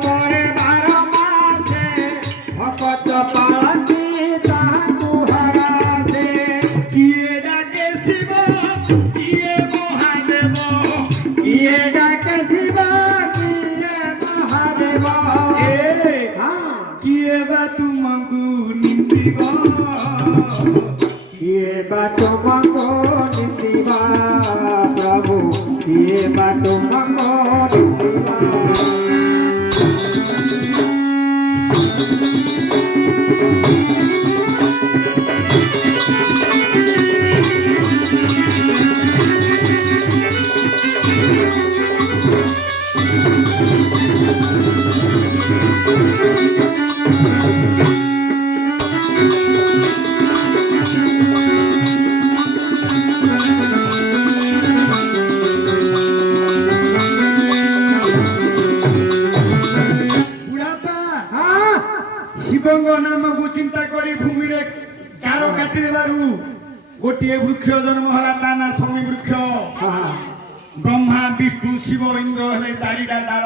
ପଡ଼େ ବାର ମାସେ, ଭଗତ ପାରନ୍ତି ତାହାକୁ ହରସେ। କିଏ ଡାକେ ଶିବ, କିଏ ମହାଦେବ, କିଏ ଡାକେ ଶିବ, କିଏ ମହାଦେବ। କିଏ ବା ତୁମକୁ ନିନ୍ଦିବ, କିଏ ବା ତୁମକୁ ନିନ୍ଦିବ ପ୍ରଭୁ, କିଏ ବା ତୁମକୁ ଭୂମିରେ ଗାର କାଟିଦେବାରୁ ଗୋଟିଏ ବୃକ୍ଷ ଜନ୍ମ ହେଲା ତା ନା ଶମୀ ବୃକ୍ଷ। ବ୍ରହ୍ମା ବିଷ୍ଣୁ ଶିବ ଇନ୍ଦ୍ର ହେଲେ ଚାରିଟା ଡାଳ,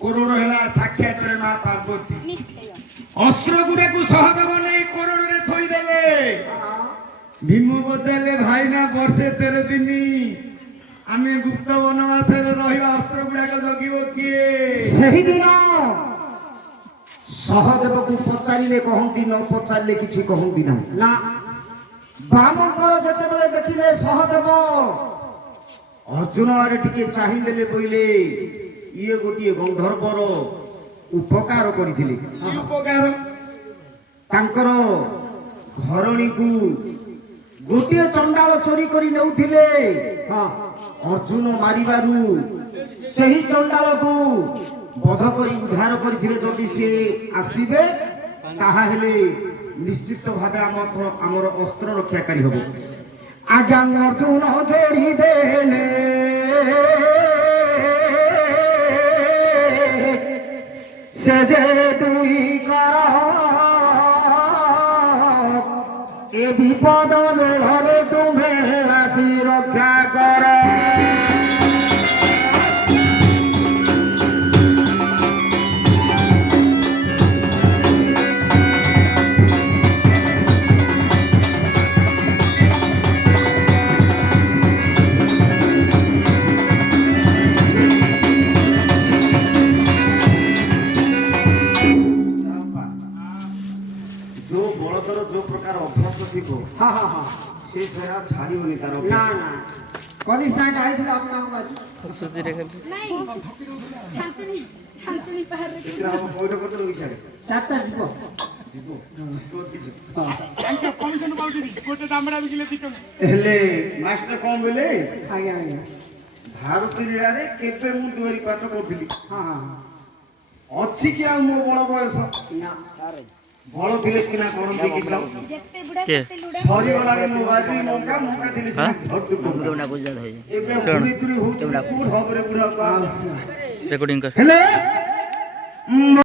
କୋରଡ଼ ହେଲା ସାକ୍ଷାତରେ ମା ପାର୍ବତୀ। ଅସ୍ତ୍ର ଗୁଡାକୁ ସହଦେବ ନେଇ କୋରଡ଼ରେ ଥୋଇଦେଲେ। ଭୀମ ବଜାଇଲେ ଭାଇନା ବର୍ଷେ 13 ଦିନ ଆମେ ଗୁପ୍ତ ବନବାସରେ ରହିବା, ଅସ୍ତ୍ର ଗୁଡାକ ଜଗିବ କିଏ? ସେହିଦିନ ସହଦେବକୁ ପଚାରିଲେ କହନ୍ତି, ନ ପଚାରିଲେ କିଛି କହନ୍ତି ନାହିଁ। ନା, ବାମଙ୍କର ଯେତେବେଳେ ଦେଖିଲେ ସହଦେବ ଅର୍ଜୁନ ଆଡେ ଟିକେ ଚାହିଁଦେଲେ, ବୋଇଲେ ଇଏ ଗୋଟିଏ ଗନ୍ଧର୍ବର ଉପକାର କରିଥିଲେ। କି ଉପକାର? ତାଙ୍କର ଘରଣୀକୁ ଗୋଟିଏ ଚଣ୍ଡାଳ ଚୋରି କରି ନେଉଥିଲେ। ଅର୍ଜୁନ ମାରିବାରୁ ସେହି ଚଣ୍ଡାଳକୁ ବଧ କରି ଉଦ୍ଧାର କରିଥିଲେ। ଯଦି ସେ ଆସିବେ ତାହେଲେ ନିଶ୍ଚିତ ଭାବେ ଆମର ଅସ୍ତ୍ର ରକ୍ଷାକାରୀ ହବ। ଆଜ୍ଞା ଅର୍ଜୁନ ଯୋଡ଼ି ଦେଲେ ସେ ଯେ ଦୁଇ କର ଏ ବିପଦ ବେଳରେ ତୁମେ ଆସି ରକ୍ଷା କର। ଯୋଉ ବଳଦର ଯୋଉ ପ୍ରକାର ଅଭ୍ୟାସ ଥିବ ସେ ସେରା ଛାଡ଼ିବନି ତାର। ନା ନା କନିଷ୍ଠ ଯାଇଥିଲା ଚାରିଟା ଯିବ ହେଲେ ମାଷ୍ଟର କଣ ବୋଲେ? ଆଜ୍ଞା ଆଜ୍ଞା, ଭାରତୀ ଲୀଳାରେ କେବେ ମୁଁ ଦୁଆରି ପାଠ କରୁଥିଲି। ଅଛି କି ଆଉ ମୋ ବଳ ବୟସ? ବଳ ଥିଲେ ସିନା କରନ୍ତି କି ସରିଗଲାଣି ମୋ ବାରି ମଙ୍କା ମଙ୍କା ଥିଲେ ସିନା ଏବେ ବୁଢ଼ୀ ହଉଛି ଭାବରେ ବୁଢ଼ା ହେଲେ